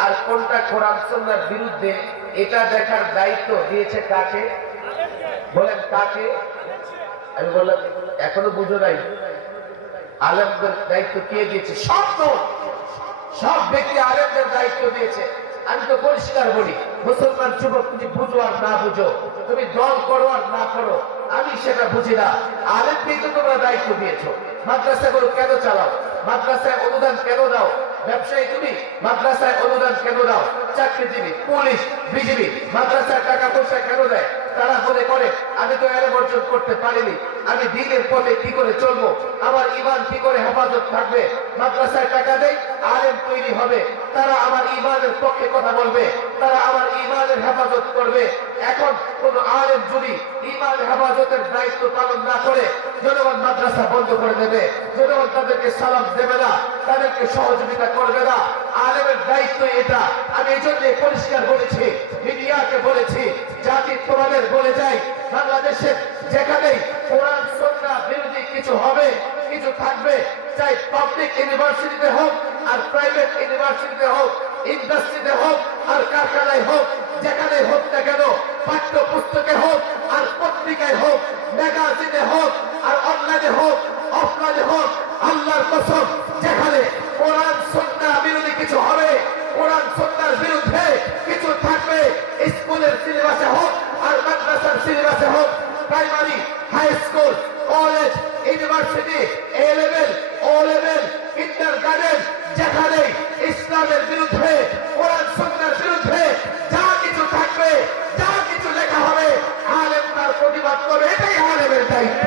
আর কোনটা কোরআন সুন্নাহর বিরুদ্ধে, এটা দেখার দায়িত্ব দিয়েছে কাকে? বলেন কাকে? আমি বললাম এখনো বুঝো নাই, আলেমদের দায়িত্ব কে দিয়েছে? সব দল, সব ব্যক্তি আলেমদের দায়িত্ব দিয়েছে। আমি তো পরিষ্কার বলি, মুসলমান যুবক, তুমি বুঝো আর না বুঝো, তুমি দল করো আর না করো, আমি সেটা বুঝি না, আলেমকেই তো তোমরা দায়িত্ব দিয়েছো। মাদ্রাসাগুলো কেন চালাও? মাদ্রাসায় অনুদান কেন দাও? ব্যবসায়ী তুমি, মাদ্রাসায় অনুদান কেন দাও? চাকরিজীবী, পুলিশ, বিজিবি মাদ্রাসায় টাকা পয়সা কেন দেয়? তারা মনে করে আমি তো এর অর্জন করতে পারিনি, আমি দ্বীনের পথে কি করে চলবো, আমার ইমান কি করে হেফাজত থাকবে? মাদ্রাসায় টাকা দেয়, আলেম তৈরি হবে, তারা আমার ইমানের পক্ষে কথা বলবে, তারা আমার ইমানের হেফাজত করবে। এখন কোন আলেম যদি ইমান হেফাজতের দায়িত্ব পালন না করে, জনগণ মাদ্রাসা বন্ধ করে দেবে, জনগণ তাদেরকে সালাম দেবে না, তাদেরকে সহযোগিতা করবে না। আলেমের দায়িত্ব এটা। আমি এই জন্য পরিষ্কার বলেছি, মিডিয়াকে বলেছি, জাতি তোমাদের বলে যাই, বাংলাদেশের যেখানেই কোরআন সুন্নাহ বিরোধী কিছু হবে, কিছু থাকবে, চাই পাবলিক ইউনিভার্সিটিতে হোক আর প্রাইভেট ইউনিভার্সিটিতে হোক, ইন্ডাস্ট্রিতে হোক আর কারখানায় হোক, যেখানে হোক না কেন, পাঠ্য পুস্তকে হোক আর পত্রিকায় হোক, ম্যাগাজিনে হোক আর অনলাইনে হোক, অফলাইনে হোক, আল্লাহর কসম, যেখানে কোরআন সুন্নাহ বিরোধী কিছু হবে, কোরআন সুন্নাহর বিরুদ্ধে কিছু থাকবে, স্কুলের সিলেবাসে হোক আর মাদ্রাসার সিলেবাসে হোক, primary, high school, college, university, A level, O level, kindergarten, যেখানে ইসলামের বিরুদ্ধে, কোরআন সুন্নাহর বিরুদ্ধে যা কিছু থাকবে, যা কিছু লেখা হবে, আলেম তার প্রতিবাদ করবে। এটাই আলেমের দায়িত্ব।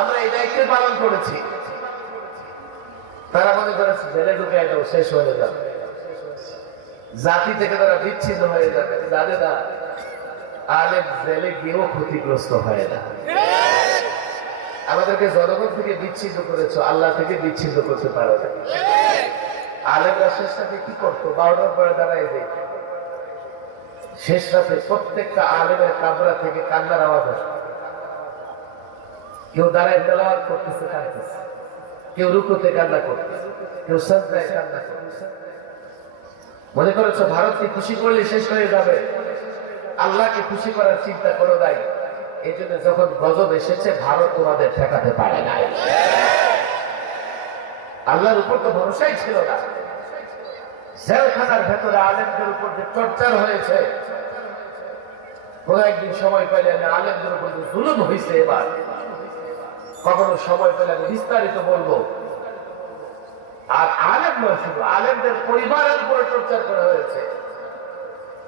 আমরা এই দায়িত্ব পালন করেছি। তারা মনে করেছে জেলে ঢুকে একদম শেষ হয়ে যাবে, জাতি থেকে তারা বিচ্ছিন্ন হয়ে যাবে। জানে না আলেম জেলে গিয়েও ক্ষতিগ্রস্ত হয় না। আমাদেরকে জনগণ থেকে বিচ্ছিন্ন করেছো, আল্লাহ থেকে বিচ্ছিন্ন করতে পারো না। আলেমরা শেষ রাতে কি করতো? 12টার পরে দাঁড়ায় দেয়। শেষ রাতে প্রত্যেকটা আলেমের কামরা থেকে কান্নার আওয়াজ আসে। কেউ দাঁড়ায় তেলাওয়াত করতেছে, কাঁদতেছে, কেউ রুকুতে কান্না করতেছে, কেউ সাজদায় কান্না করতেছে। মনে করেছো ভারতকে খুশি করলে শেষ হয়ে যাবে? আল্লাহকে খুশি করার চিন্তা করো নাই। এই জন্য যখন গজব এসেছে, ভারত তোমাদের ঠেকাতে পারে নাই। আল্লাহর উপর তো ভরসাই ছিল না। জেলখানার ভেতরে আলেমদের উপর যে টর্চার হয়েছে, কোন একদিন সময় পেলে আমি আলেমদের উপর যে জুলুম হয়েছে, এবার কখনো সময় পেলে আমি বিস্তারিত বলবো। আর আলেম নয়, শুধু আলেমদের পরিবারের উপরে টর্চার করা হয়েছে।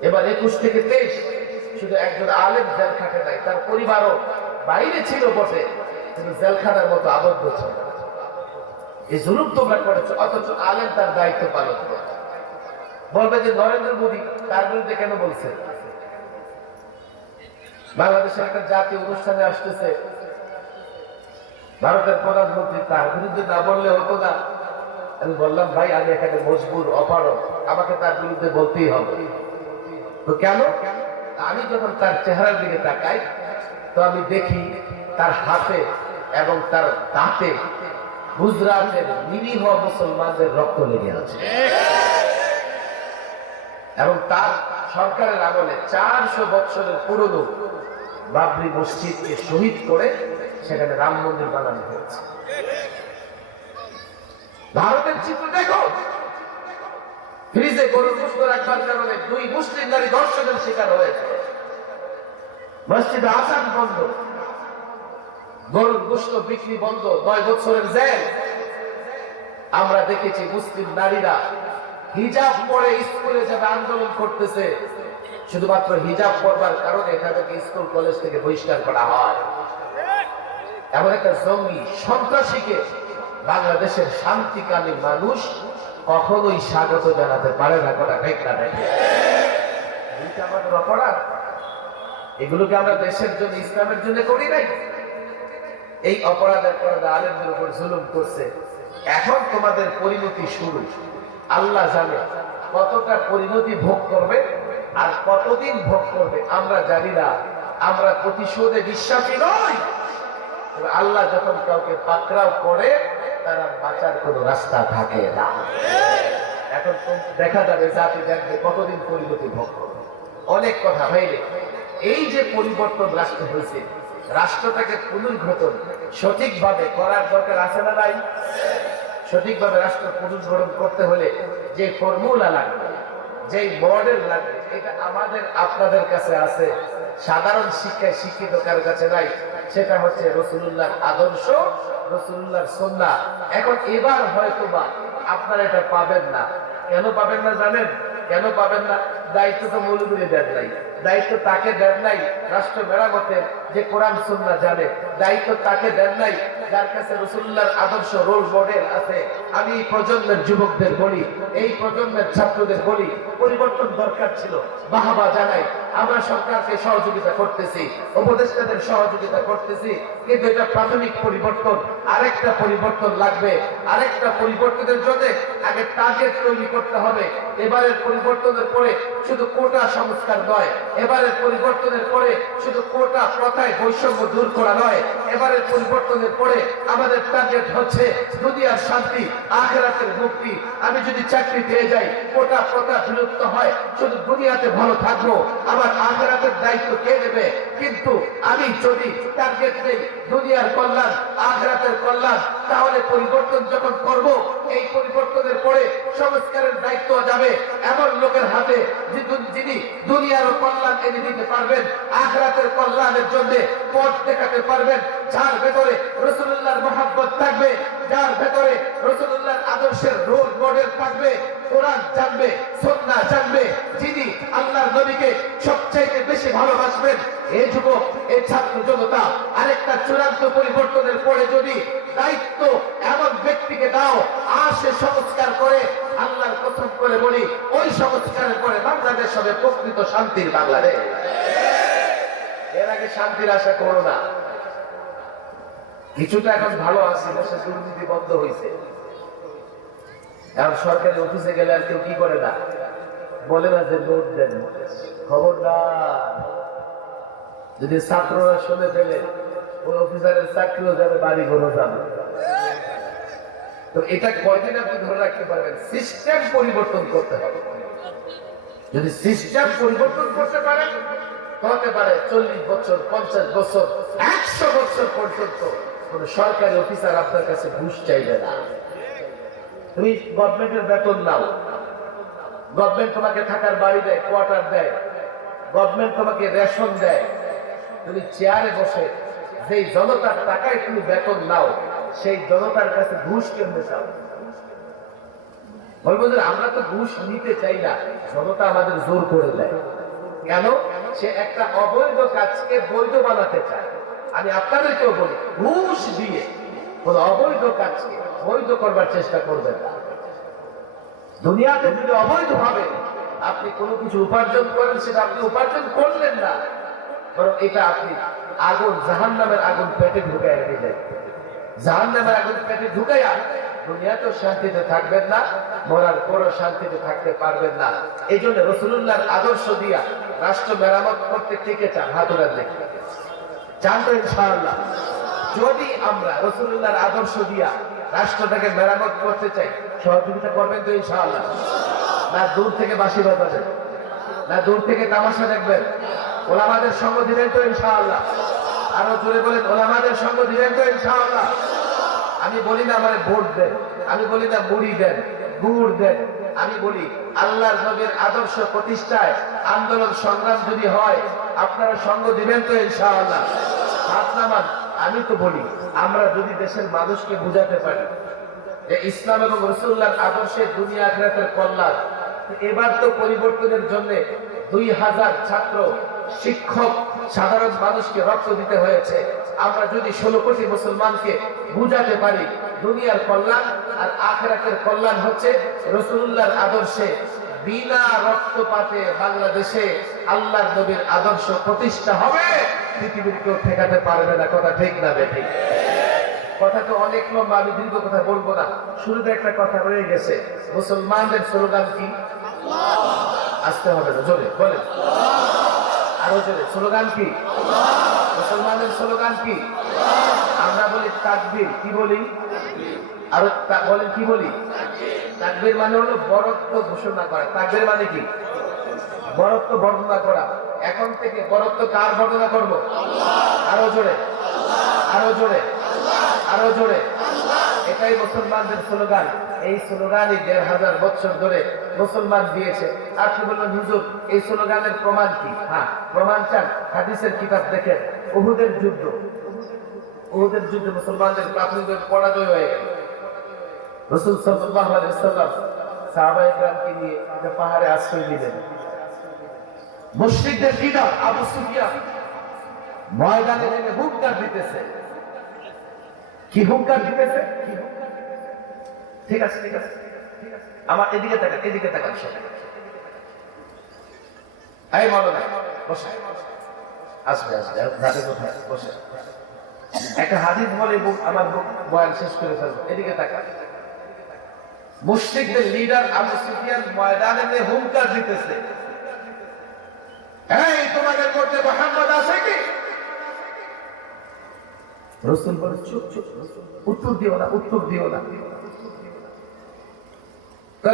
এবার 21 থেকে 23 শুধু একজন আলেম জেল খাটে নাই, তার পরিবারও বাইরে ছিল বটে, কিন্তু জেলখানার মতো আবদ্ধ ছিল। এই জুলুম তোমরা করেছো, অথচ আলেম তার দায়িত্ব পালন করে। বলবে যে নরেন্দ্র মোদী তার বিরুদ্ধে কেন বলছে? বাংলাদেশের একটা জাতীয় অনুষ্ঠানে আসতেছে, ভারতের প্রধানমন্ত্রী, তার বিরুদ্ধে না বললে হতো না। আমি বললাম ভাই, আমি এখানে মজবুর, অপারগ, আমাকে তার বিরুদ্ধে বলতেই হবে। তো কেন? আমি যখন তার চেহারার দিকে তাকাই, তো আমি দেখি তার হাতে এবং তার দাঁতে গুজরাটের নিরীহ মুসলমানদের রক্ত লেগে আছে, এবং তার সরকারের আমলে 400 বছরের পুরনো বাবরি মসজিদকে শহীদ করে সেখানে রাম মন্দির বানানো হয়েছে। ভারতের চিত্র দেখো, ফ্রিজে গরুর গোশত রাখবার কারণে 2 মুসলিম নারী ধর্ষণের শিকার হয়েছে। মসজিদে আযান বন্ধ, গরুর গোশত বিক্রি বন্ধ, 9 বছরের জেল। আমরা দেখেছি মুসলিম নারীরা হিজাব পরে স্কুলে যাবে আন্দোলন করতেছে, শুধুমাত্র হিজাব পরবার কারণে তাদেরকে স্কুল কলেজ থেকে বহিষ্কার করা হয়। এমন একটা জঙ্গি সন্ত্রাসীকে বাংলাদেশের শান্তিকামী মানুষ কখনোই স্বাগত জানাতে পারে না। করা ঠিক না? এইটা আমাদের অপরাধ। এগুলোকে আমরা দেশের জন্য, ইসলামের জন্য করি নাই। এই অপরাধের কারণে আলেমদের উপর জুলুম করছে। এখন তোমাদের পরিণতি শুরু। আল্লাহ জানে কতটা পরিণতি ভোগ করবে আর কতদিন ভোগ করবে আমরা জানি না। আমরা প্রতিশোধে বিশ্বাসী নই। আল্লাহ যখন কাউকে পাকড়াও করে, তারা বাঁচার কোনো রাস্তা থাকে না। এখন দেখা যাবে, জাতি দেখবে কতদিন পরিণতি ভোগ করবে। অনেক কথা ভাইরে, এই যে পরিবর্তন রাষ্ট্র হয়েছে, রাষ্ট্রটাকে পুনর্গঠন সঠিকভাবে করার দরকার আছে না নাই? সঠিকভাবে রাষ্ট্র পুনর্গঠন করতে হলে যে ফর্মুলা লাগবে, যে মডেল লাগবে, এটা আমাদের আপনাদের কাছে আছে। সাধারণ শিক্ষায় শিক্ষিত কারো কাছে নাই। সেটা হচ্ছে রাসূলুল্লাহর আদর্শ, রাসূলুল্লাহর সুন্নাহ। এখন এবার হয়তোবা আপনারা এটা পাবেন না। কেন পাবেন না জানেন? কেন পাবেন না? দায়িত্ব তো মৌলবী দেন নাই, দায়িত্ব তাকে দেন নাই রাষ্ট্র মেরামতের যে কোরআন সুন্নাহ জানে, দায়িত্ব তাকে দেন নাই যার কাছে রাসূলুল্লাহর আদর্শ রোল মডেল আছে। আমি এই প্রজন্মের যুবকদের বলি, এই প্রজন্মের ছাত্রদের বলি, পরিবর্তন দরকার ছিল। বাহবা জানাই, আমরা সরকারকে সহযোগিতা করতেছি, উপদেষ্টাদের সহযোগিতা করতেছি, কিন্তু এটা প্রাথমিক পরিবর্তন। আরেকটা পরিবর্তন লাগবে। আরেকটা পরিবর্তনের জন্য আগে টার্গেট তৈরি করতে হবে। এবারের পরিবর্তনের পরে শুধু কোটা সংস্কার নয়, এবারের পরিবর্তনের পরে শুধু কোটা প্রথায় বৈষম্য দূর করা নয়, এবারের পরিবর্তনের পরে আমাদের টার্গেট হচ্ছে দুনিয়ার শান্তি, আখিরাতের মুক্তি। আমি যদি চাকরি পেয়ে যাই, কোটা প্রথা বিলুপ্ত হয়, শুধু দুনিয়াতে ভালো থাকবো, আমার আখিরাতের দায়িত্ব কে নেবে? কিন্তু আমি যদি টার্গেট নেই দুনিয়ার কল্যাণ, আখিরাতের কল্যাণ, তাহলে পরিবর্তন যখন করব, এই পরিবর্তনের পরে সংস্কারের দায়িত্ব যাবে এমন লোকের হাতে যিনি দুনিয়ারও কল্যাণ এনে দিতে পারবেন, আখিরাতের কল্যাণের জন্য পথ দেখাতে পারবেন, যার ভেতরে রাসূলুল্লাহর মহব্বত থাকবে, যার ভেতরে রাসূলুল্লাহর আদর্শের রোল মডেল থাকবে, কোরআন জানবে, সুন্নাহ জানবে, যিনি আল্লাহর নবীকে সবচাইতে বেশি ভালোবাসবেন। এই যুবক, এই ছাত্র জনতা, আরেকটা চূড়ান্ত পরিবর্তনের পরে যদি দায়িত্ব এমন ব্যক্তিকে দাও আর সে সংস্কার করে, আল্লাহর কসম করে বলি, ওই সংস্কারের পরে বাংলাদেশ হবে প্রকৃত শান্তির বাংলাদেশ। এর আগে শান্তির আশা করো না। কিছুটা এখন ভালো আছে, দেশে দুর্নীতি বন্ধ হয়েছে। এখন সরকারি অফিসে গেলে আর কেউ কি করে না, বলে না যে নোট দেন। খবরদার, যদি ছাত্ররা শুনে ফেলে, ওই অফিসারের চাকরিও যাবে, বাড়ি ঘরও যাবে। তো এটা কয়দিন আপনি ধরে রাখতে পারবেন? সিস্টেম পরিবর্তন করতে হবে। যদি সিস্টেম পরিবর্তন করতে পারেন, হতে পারে 40 বছর, 50 বছর, 100 বছর পর্যন্ত কোন সরকারি অফিসার আপনার কাছে ঘুষ চাইবে না। তুমি গভর্নমেন্টের বেতন নাও, গভর্নমেন্ট তোমাকে থাকার বাড়ি দেয়, কোয়ার্টার দেয়, গভর্নমেন্ট তোমাকে রেশন দেয়। তুমি চেয়ারে বসে যেই জনতার টাকায় তুমি বেতন নাও, সেই জনতার কাছে ঘুষ কেমনে চাও? বলবো যে আমরা তো ঘুষ নিতে চাই না, জনতা আমাদের জোর করে দেয়। কেন? সে একটা অবৈধ কাজকে বৈধ বানাতে চায়। আমি আপনাদেরকেও বলি, ঘুষ দিয়ে কোন অবৈধ কাজকে বৈধ করবার চেষ্টা করবেন না। দুনিয়াতে যদি অবৈধ ভাবে আপনি কোনো কিছু উপার্জন করেন, সেটা আপনি উপার্জন করলেন না, বরং এটা আপনি আগুন, জাহান্নামের আগুন পেটে ঢুকাইয়া দিলেন। জাহান্নামের আগুন পেটে ঢুকাইয়া দুনিয়াতেও শান্তিতে থাকবেন না, মরার পরও শান্তিতে থাকতে পারবেন না। এই জন্য রাসূলুল্লাহর আদর্শ দিয়া রাষ্ট্র মেরামত করতে কে কে চান? হাত উঠান দেখি। চান তো ইনশাআল্লাহ? যদি আমরা রাসূলুল্লাহর আদর্শ দিয়া রাষ্ট্রটাকে মেরামত করতে চাই, সহযোগিতা করবেন তো ইনশাআল্লাহ? না দূর থেকে বাঁশি বাজাবেন, না দূর থেকে তামাশা দেখবেন? ওলামাদের সঙ্গ দিবেন তো ইনশাআল্লাহ? আরো জোরে বলেন, ওলামাদের সঙ্গ দিবেন তো ইনশাআল্লাহ? আমি বলি না আমারে ভোট দেন, আমি বলি না মুড়ি দেন, গুড় দেন, আমি বলি আল্লাহর নবীর আদর্শ প্রতিষ্ঠায় আন্দোলন সংগ্রাম যদি হয়, আপনারা সঙ্গ দিবেন তো ইনশাআল্লাহ? হাত নামান। আমি তো বলি, আমরা যদি দেশের মানুষকে বুঝাতে পারি যে ইসলাম এবং রাসূলুল্লাহর আদর্শে দুনিয়া আখিরাতের কল্যাণ, এবার তো পরিবর্তনের জন্য 2000 ছাত্র, শিক্ষক, সাধারণ মানুষকে রক্ত দিতে হয়েছে। আমরা যদি 16 কোটি মুসলমানকে বুঝাতে পারি দুনিয়ার কল্যাণ আর আখিরাতের কল্যাণ হচ্ছে রাসূলুল্লাহর আদর্শে, বিনা রক্তপাতে বাংলাদেশে আল্লাহর নবীর আদর্শ প্রতিষ্ঠা হবে, পৃথিবীর কেউ ঠেকাতে পারবে না। কথা ঠিক না বেঠিক? কথা তো অনেক লম্বা, আমি দীর্ঘ কথা বলবো না। শুরুতে একটা কথা রয়ে গেছে, মুসলমানদের স্লোগান কি? আসতে হবে না, জোরে বলেন, আরো জোরে। স্লোগান কি? মুসলমানদের স্লোগান কি? আমরা বলি তাকবীর। কি বলি? আরো বলেন, কি বলি? তাকবীর মানে হলো বরত্ব ঘোষণা করা। তাকবীর মানে কি? বরত্ব বর্ণনা করা। এখন থেকে বরত্ব কার বর্ণনা করব? আরো জোরে, আরো জোরে, আরো জোরে। এটাই মুসলমানদের স্লোগান। এই স্লোগানই 1500 বছর ধরে মুসলমান দিয়েছে। আপনি বললেন হুজুর এই স্লোগানের প্রমাণ কি? হ্যাঁ, প্রমাণ চান? হাদিসের কিতাব দেখেন। উহুদের যুদ্ধ, উহুদের যুদ্ধে মুসলমানদের প্রাথমিকভাবে পরাজয় হয়ে গেল। রাসূল সাল্লাল্লাহু আলাইহি ওয়াসাল্লাম সাহাবায়ে কেরামকে নিয়ে একটা পাহাড়ে আশ্রয় নিলেন। মুশরিকদের লিডার আবু সুফিয়ান ময়দানে নেমে হুঙ্কার দিতেছে। কি হুঙ্কার দিতেছে? ঠিক আছে, ঠিক আছে, আমার এদিকে তাকান, এদিকে তাকান। এই মাওলানা বসে, আসবে আসবে, যাবে কোথায়? বসে। একটা হাদিস বলে আমার বয়ান শেষ করে ফেলবো। এদিকে তাকান। মুশরিকদের লিডার আবু সুফিয়ান ময়দানে নেমে হুঙ্কার দিতেছে, এই তোমাদের মধ্যে মুহাম্মদ আছে কি? রাসূল বলে চুপ চুপ, উত্তর দিও না, উত্তর দিও না।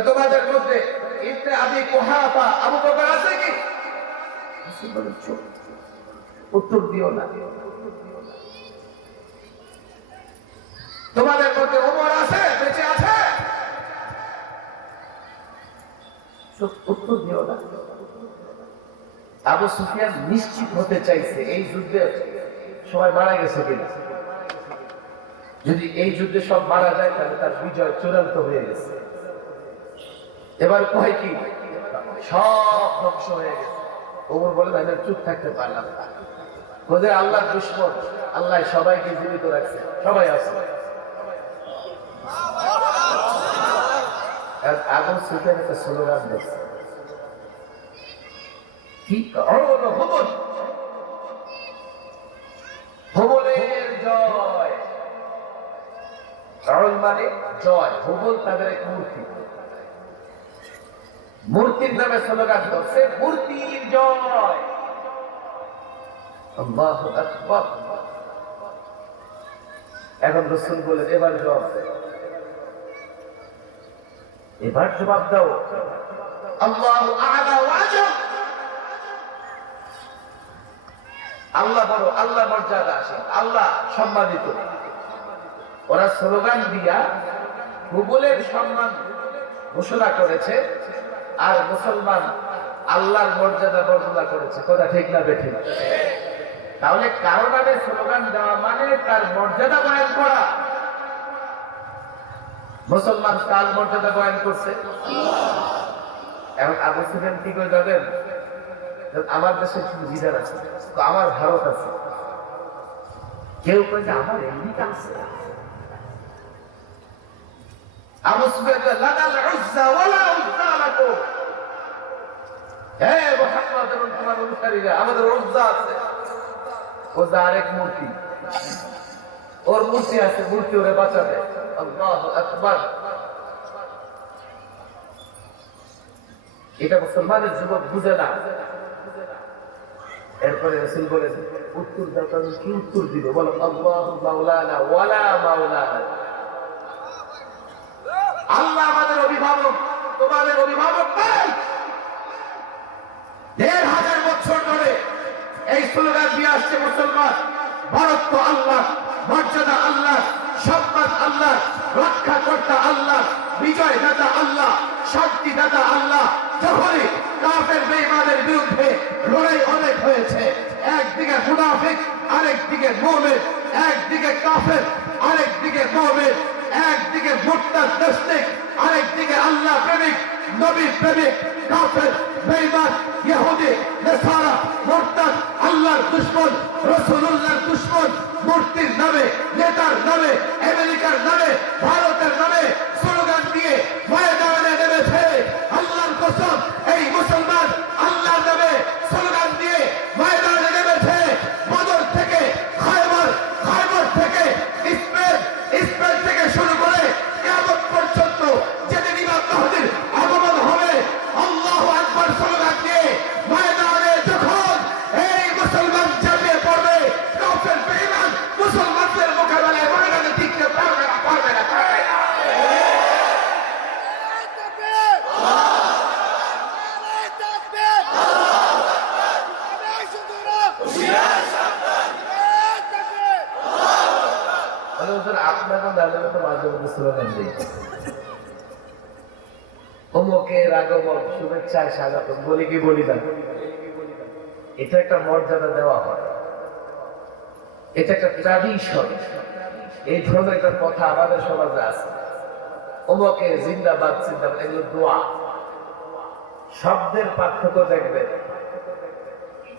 তোমাদের মধ্যে ইবনে আবি কুহাফা আবু বকর আছে কি? রাসূল বলে চুপ, উত্তর দিও না। তোমাদের মধ্যে ওমর আছে, বেঁচে আছে? চুপ, উত্তর দিও না। আবু সুফিয়ান নিশ্চিত হতে চাইছে এই যুদ্ধে সবাই মারা গেছে কিনা। যদি এই যুদ্ধে সব মারা যায় তাহলে তার বিজয় চূড়ান্ত হয়ে গেছে। এবার কয় কি? সব ধ্বংস হয়ে গেছে। ওমর বলে আমি চুপ থাকতে পারলাম না। বলে আল্লাহর দুশমন, আল্লাহ সবাইকে জীবিত রাখছে, সবাই আছে। আবু সুফিয়ান একটা স্লোগান দিচ্ছে, কি? হুবল, হুবলের জয়। মানে জয়। হুবল তাদের এক মূর্তি, মূর্তির নামে স্লোগান করছে, মূর্তির জয়। আল্লাহু আকবার। এখন রাসূল বলেন এবার জবাব দাও, এবার জবাব দাও। আল্লাহু আ'লা ওয়া আজম। আল্লাহ বড়, আল্লাহ মর্যাদা আছে, আল্লাহ সম্মানিত। ওরা স্লোগান দিয়া হুবলের সম্মান ঘোষণা করেছে, আর মুসলমান আল্লাহর মর্যাদা বর্ণনা করেছে। কথা ঠিক না বেঠিক? তাহলে কারো নামে স্লোগান দেওয়া মানে তার মর্যাদা বয়ান করা। মুসলমান কার মর্যাদা বয়ান করছে? এখন আবু সুফিয়ান কি করে যাবেন? আমার দেশে কিছু লিডার আছে, তো আমার ভারত আছে, কেউ কই যে আমার আমেরিকা আছে। আবু সুফিয়ান লানাল উজ্জা ওয়ালা উজ্জা লাকুম, হে মুহাম্মদ এবং তোমার অনুসারীরা, আমাদের উজ্জা আছে। উজ্জা আরেক মূর্তি, ওর মূর্তি আছে, মূর্তি ওরে বাঁচাবে। আল্লাহু আকবার। এটা মুসলমানের যুবক বুঝে না। এরপরে রাসূল বলেন, উত্তর দাও, আমি কি উত্তর দিব? বলো আল্লাহু মাওলানা ওয়ালা মাওলানা, আল্লাহ আমাদের অভিভাবক, তোমাদের অভিভাবক নাই। ১,৫০০ বছর ধরে এই স্লোগান দিয়ে আসছে মুসলমান, ভারত তো আল্লাহ, মর্যাদা আল্লাহ, সম্মান আল্লাহ, রক্ষাকর্তা আল্লাহ, বিজয় দাতা আল্লাহ, শান্তি দাতা আল্লাহ। যখনই কাফের বেঈমানের বিরুদ্ধে লড়াই অনেক হয়েছে, একদিকে মুনাফিক, আরেকদিকে মুমিন, একদিকে কাফের, আরেকদিকে মুমিন, একদিকে মুরতাদ নাস্তিক, আরেকদিকে আল্লাহ প্রেমিক, নবী প্রেমিক, কাফের, বেঈমান, ইহুদি, নাসারা, মুরতাদ, আল্লাহর দুশমন, রাসূলুল্লাহর দুশমন, মূর্তির নামে, নেতার নামে, আমেরিকার নামে, ভারতের নামে স্লোগান দিয়ে ময়দানে নেমেছে। আল্লাহর কসম, এই মুসলমান আল্লাহর নামে স্লোগান দিয়ে ময়দানে নেমেছে। বদর থেকে খায়বার, খায়বার থেকে ইসরায়েল, ইসরায়েল থেকে শুরু করে কিয়ামত পর্যন্ত যেদিন ইমাম মাহদীর আগমন হবে, আল্লাহু আকবার স্লোগান দিয়ে ময়দানে যখন এই মুসলমান ঝাঁপিয়ে পড়বে, কাফের বেঈমান মুসলমানদের মোকাবেলায় ময়দানে টিকতে পারবে না, পারবে না, পারবে না। অমুকের আগমন, শুভেচ্ছায় স্বাগত বলি কি বলি না? এটা একটা মর্যাদা দেওয়া হয়, এটা একটা ট্র্যাডিশন। এই ধরনের একটা কথা আমাদের সমাজে আছে, অমুকে জিন্দাবাদ, জিন্দাবাদ, এগুলো দোয়া। শব্দের পার্থক্য দেখবেন।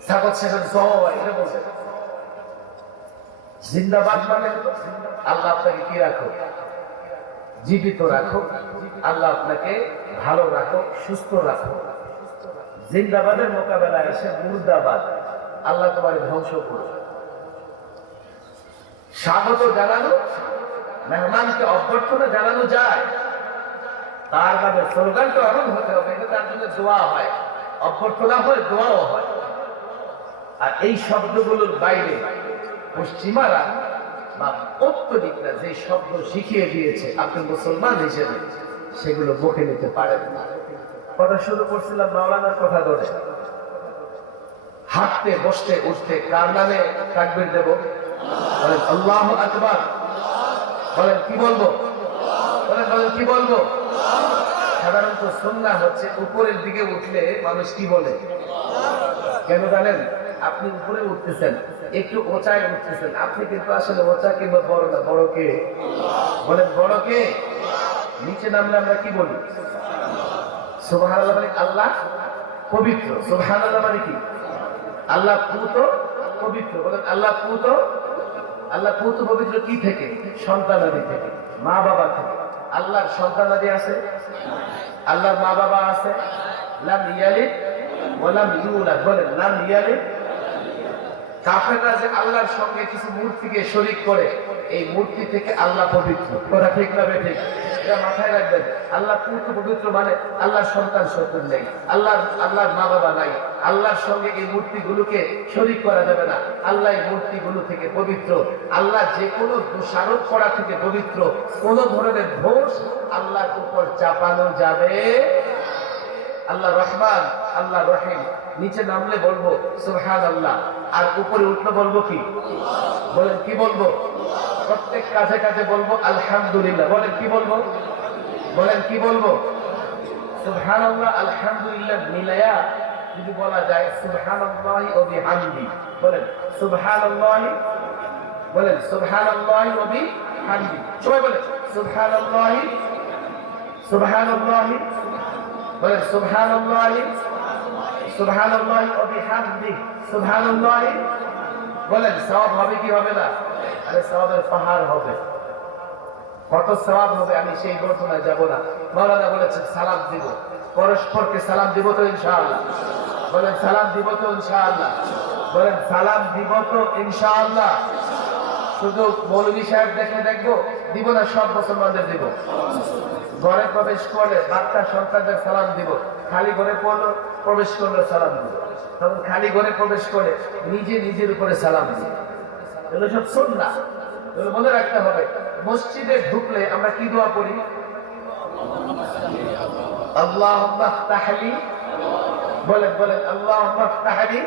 সাকত সেখান এটা বলছে জিন্দাবাদ মানে আল্লাহ আপনাকে কি রাখো? জীবিত রাখো, আল্লাহ আপনাকে ভালো রাখো, সুস্থ রাখো। জিন্দাবাদের মোকাবেলায় এসে মুর্দাবাদ, আল্লাহ তোমার ধ্বংস করো। স্বাগত জানানো, মেহমানকে অভ্যর্থনা জানানো যায়, তার মানে স্লোগানটা এমন হতে হবে এটা তার জন্য দোয়া হয়, অভ্যর্থনা হয়, দোয়াও হয়। আর এই শব্দগুলোর বাইরে পশ্চিমারা বা পৌত্তলিকরা যে শব্দ শিখিয়ে দিয়েছে, আপনি মুসলমান হিসেবে সেগুলো মুখে নিতে পারেন না। কথা শুরু করছিলাম মাওলানার কথা ধরে। হাঁটতে, বসতে, উঠতে কার নামে তাকবীর দেব? বলেন আল্লাহু আকবার। বলেন কি বলবো? বলেন বলেন কি বলবো? সাধারণত সুন্নাহ হচ্ছে উপরের দিকে উঠলে মানুষ কি বলে? কেন জানেন? আপনি উপরে উঠতেছেন, একটু ওচায় উঠতেছেন, আপনি কিন্তু আসলে ওচা কিংবা বড় না, বড় কে? বলেন বড় কে? নিচে নামলে আমরা কি বলি? সুবহানাল্লাহ মানে আল্লাহ পবিত্র। সুবহানাল্লাহ মানে কি? আল্লাহ পুত পবিত্র। বলেন আল্লাহ পুত। আল্লাহ পুত পবিত্র কি থেকে? সন্তানাদি থেকে, মা বাবা থেকে। আল্লাহর সন্তানাদি আছে, আল্লাহর মা বাবা আছে। লাম ইয়ালিদ ওয়া লাম ইউলাদ। বলেন লাম ইয়ালিদ। কাফেররা যে আল্লাহর সঙ্গে কিছু মূর্তিকে শরীক করে, এই মূর্তি থেকে আল্লাহ পবিত্র। কথা ঠিক না বেঠিক? এটা মাথায় রাখবেন। আল্লাহ পুত্র পবিত্র মানে আল্লাহর সন্তান সন্তান নেই, আল্লাহর মা বাবা নাই। আল্লাহর সঙ্গে এই মূর্তিগুলোকে শরীক করা যাবে না। আল্লাহ এই মূর্তিগুলো থেকে পবিত্র। আল্লাহ যে কোনো দোষারোপ করা থেকে পবিত্র। কোন ধরনের দোষ আল্লাহর উপর চাপানো যাবে। আল্লাহ রহমান, আল্লাহ রহিম। নিচে নামলে বলবো সুবহানাল্লাহ, আর উপরে উঠলে বলবো কি? বলেন কি বলবো? প্রত্যেক কাজে কাজে বলবো আলহামদুলিল্লাহ। বলেন কি বলবো? বলেন কি বলবো? সুবহানাল্লাহ আলহামদুলিল্লাহ মিলায়া যদি বলা যায় সুবহানাল্লাহি ওয়া বিহামদি। বলেন সুবহানাল্লাহি, বলেন সুবহানাল্লাহি ওয়া বিহামদি। সবাই বলেন সুবহানাল্লাহি, সুবহানাল্লাহি বলেন সুবহানাল্লাহি সুবহানাল্লাহি ওয়া বিহামদিহি সুবহানাল্লাহি। বলেন সওয়াব হবে কি হবে না? আরে সওয়াবের পাহাড় হবে। কত সওয়াব হবে আমি সেই ঘটনায় যাব না। মাওলানা বলেছেন সালাম দিব, পরস্পরকে সালাম দিব তো ইনশাআল্লাহ। বলেন সালাম দিব তো ইনশাআল্লাহ। বলেন সালাম দিব তো ইনশাআল্লাহ। শুধু মৌলভী সাহেব দেখে দেখবো দিব না, সব মুসলমানদের দিব। ঘরে প্রবেশ করলে বাচ্চা সন্তানদের সালাম দিব, খালি ঘরে পড়লো প্রবেশ করলে সালাম দিব, তখন খালি ঘরে প্রবেশ করে নিজে নিজের উপরে সালাম দিব। এগুলো সব সুন্নাহ, এগুলো মনে রাখতে হবে। মসজিদে ঢুকলে আমরা কি দোয়া পড়ি? আল্লাহুম্মা ইফতাহলি। বলেন বলেন আল্লাহুম্মা ইফতাহলি।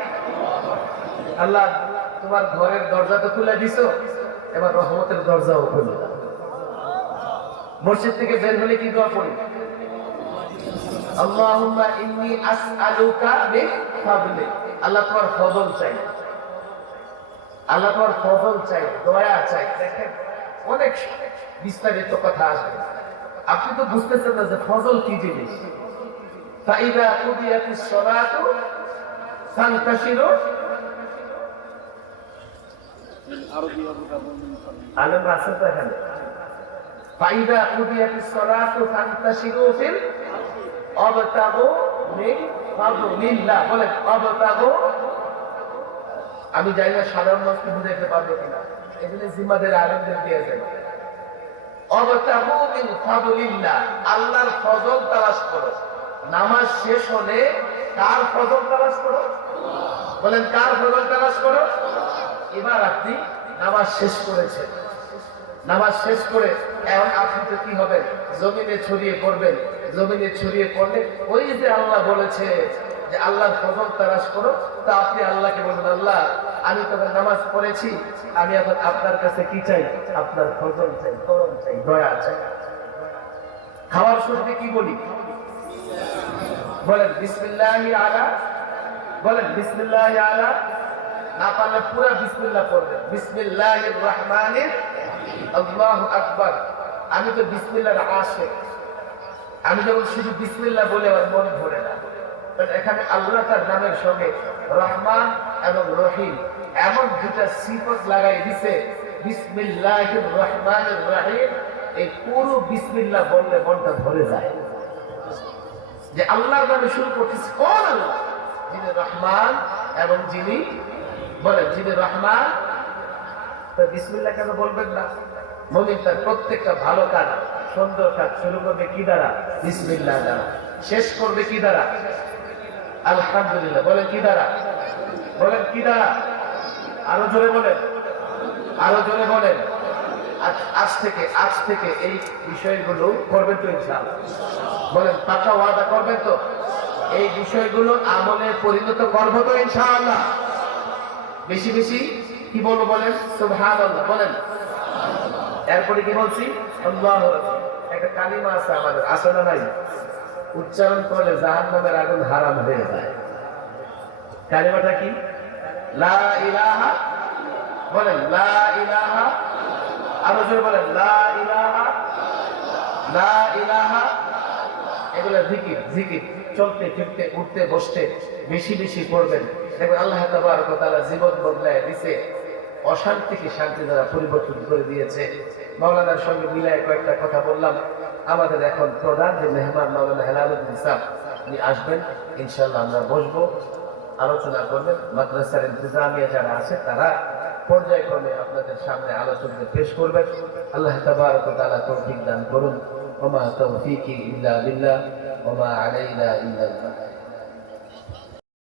আল্লাহ তোমার ঘরের দরজা তো খুলে দিছো, এবার রহমতের দরজাও খুলে দাও। মসজিদ থেকে বের হলে কি দোয়া পড়ি? আল্লাহুম্মা ইন্নী আসআলুকা মিন ফাদলিক। আল্লাহ তোমার ফজল চাই, আল্লাহ তোমার ফজল চাই, দয়া চাই। দেখেন অনেক বিস্তারিত কথা আসবে, আপনি তো বুঝতেছেন না যে ফজল কি জিনিস। ফাইদা কুদিয়াতিস সালাতু ফান্তাশিরু। আলেম আছে তো এখানে। ফাইদা কুদিয়াতিস সালাতু ফান্তাশিরু ফিল আবতাগু মিন ফাদলিল্লাহ। বলেন আবতাগু। আমি জানি না সাধারণ মানুষকে বুঝাইতে পারবে কিনা, এখানে জিম্মাদের আলেমদের দিয়ে যায়। আবতাগু মিন ফাদলিল্লাহ, আল্লাহর ফজল তালাশ করো। নামাজ শেষ হলে কার ফজল তালাশ করো? বলেন কার ফজল তালাশ করো? এবার আপনি নামাজ শেষ করেছেন, নামাজ শেষ করে এখন আপনি তো কি হবেন? জমিনে ছড়িয়ে পড়বেন। জমিনে ছড়িয়ে পড়লে ওই যে আল্লাহ বলেছে যে আল্লাহর ফজল তালাশ করো, তা আপনি আল্লাহকে বলবেন আল্লাহ আমি তবে নামাজ পড়েছি, আমি এখন আপনার কাছে কি চাই? আপনার ফজল চাই, করম চাই, দয়া চাই। খাওয়ার শুরুতে কি বলি? বলেন বিসমিল্লাহি আলা। বলেন বিসমিল্লাহি আলা। না পারলে পুরো বিসমিল্লাহ পড়বেন। বিসমিল্লাহির রহমানির আল্লাহু আকবার। আমি তো বিসমিল্লাহর আশিক, আমি যখন শুধু বিসমিল্লাহ বলে আমার মন ভরে না। এখানে আল্লাহ তার নামের সঙ্গে রহমান এবং রহিম এমন দুটা সিফত লাগাই দিছে। বিসমিল্লাহির রহমানির রহিম, এই পুরো বিসমিল্লাহ বললে মনটা ভরে যায় যে আল্লাহর নামে শুরু করতেছি। কোন আল্লাহ? যিনি রহমান এবং যিনি, বলেন যিনি রহমান। তো বিসমিল্লাহ কেন বলবেন না? মুমিন তার প্রত্যেকটা ভালো কাজ, সুন্দর কাজ শুরু করবে কি দ্বারা? বিসমিল্লাহ দ্বারা। শেষ করবে কি দ্বারা? আলহামদুলিল্লাহ। বলেন কি দ্বারা? বলেন কি দ্বারা? আরো জোরে বলেন, আরো জোরে বলেন। আজ থেকে এই বিষয়গুলো করবেন তো ইনশাআল্লাহ? বলেন পাকা ওয়াদা করবেন তো? এই বিষয়গুলো আমলে পরিণত করবো তো ইনশাআল্লাহ? বেশি বেশি কি বলবো বলেন? সুবহানাল্লাহ। বলেন এরপরে কি বলছি? আল্লাহু আকবার। একটা কালিমা আছে আমাদের, আছে না নাই? উচ্চারণ করলে জাহান্নামের আগুন হারাম হয়ে যায়। কালিমাটা কি? লা ইলাহা। বলেন লা ইলাহা। আরো জোরে বলেন লা ইলাহা, লা ইলাহা। এগুলো জিকির, জিকির চলতে ফিরতে উঠতে বসতে বেশি বেশি পড়বেন। দেখবেন আল্লাহ তাবারক ওয়া তাআলা জীবন বদলায় দিয়েছে, অশান্তিকে শান্তি দ্বারা পরিবর্তন করে দিয়েছে। মাওলানার সঙ্গে মিলায় কয়েকটা কথা বললাম। আমাদের এখন প্রধান যে মেহমান মাওলানা হেলালুদ্দিন সাহেব, উনি আসবেন ইনশাআল্লাহ। আমরা বসবো, আলোচনা করবেন। মাদ্রাসার ইন্তেজামিয়া যারা আছে তারা পর্যায়ক্রমে আপনাদের সামনে আলোচনা পেশ করবেন। আল্লাহ তাবারক ওয়া তাআলা তৌফিক দান করুন। ওয়া মা তাওফীকি ইল্লা বিল্লাহ ওয়া মা আলাইনা ইল্লাল বালাগ।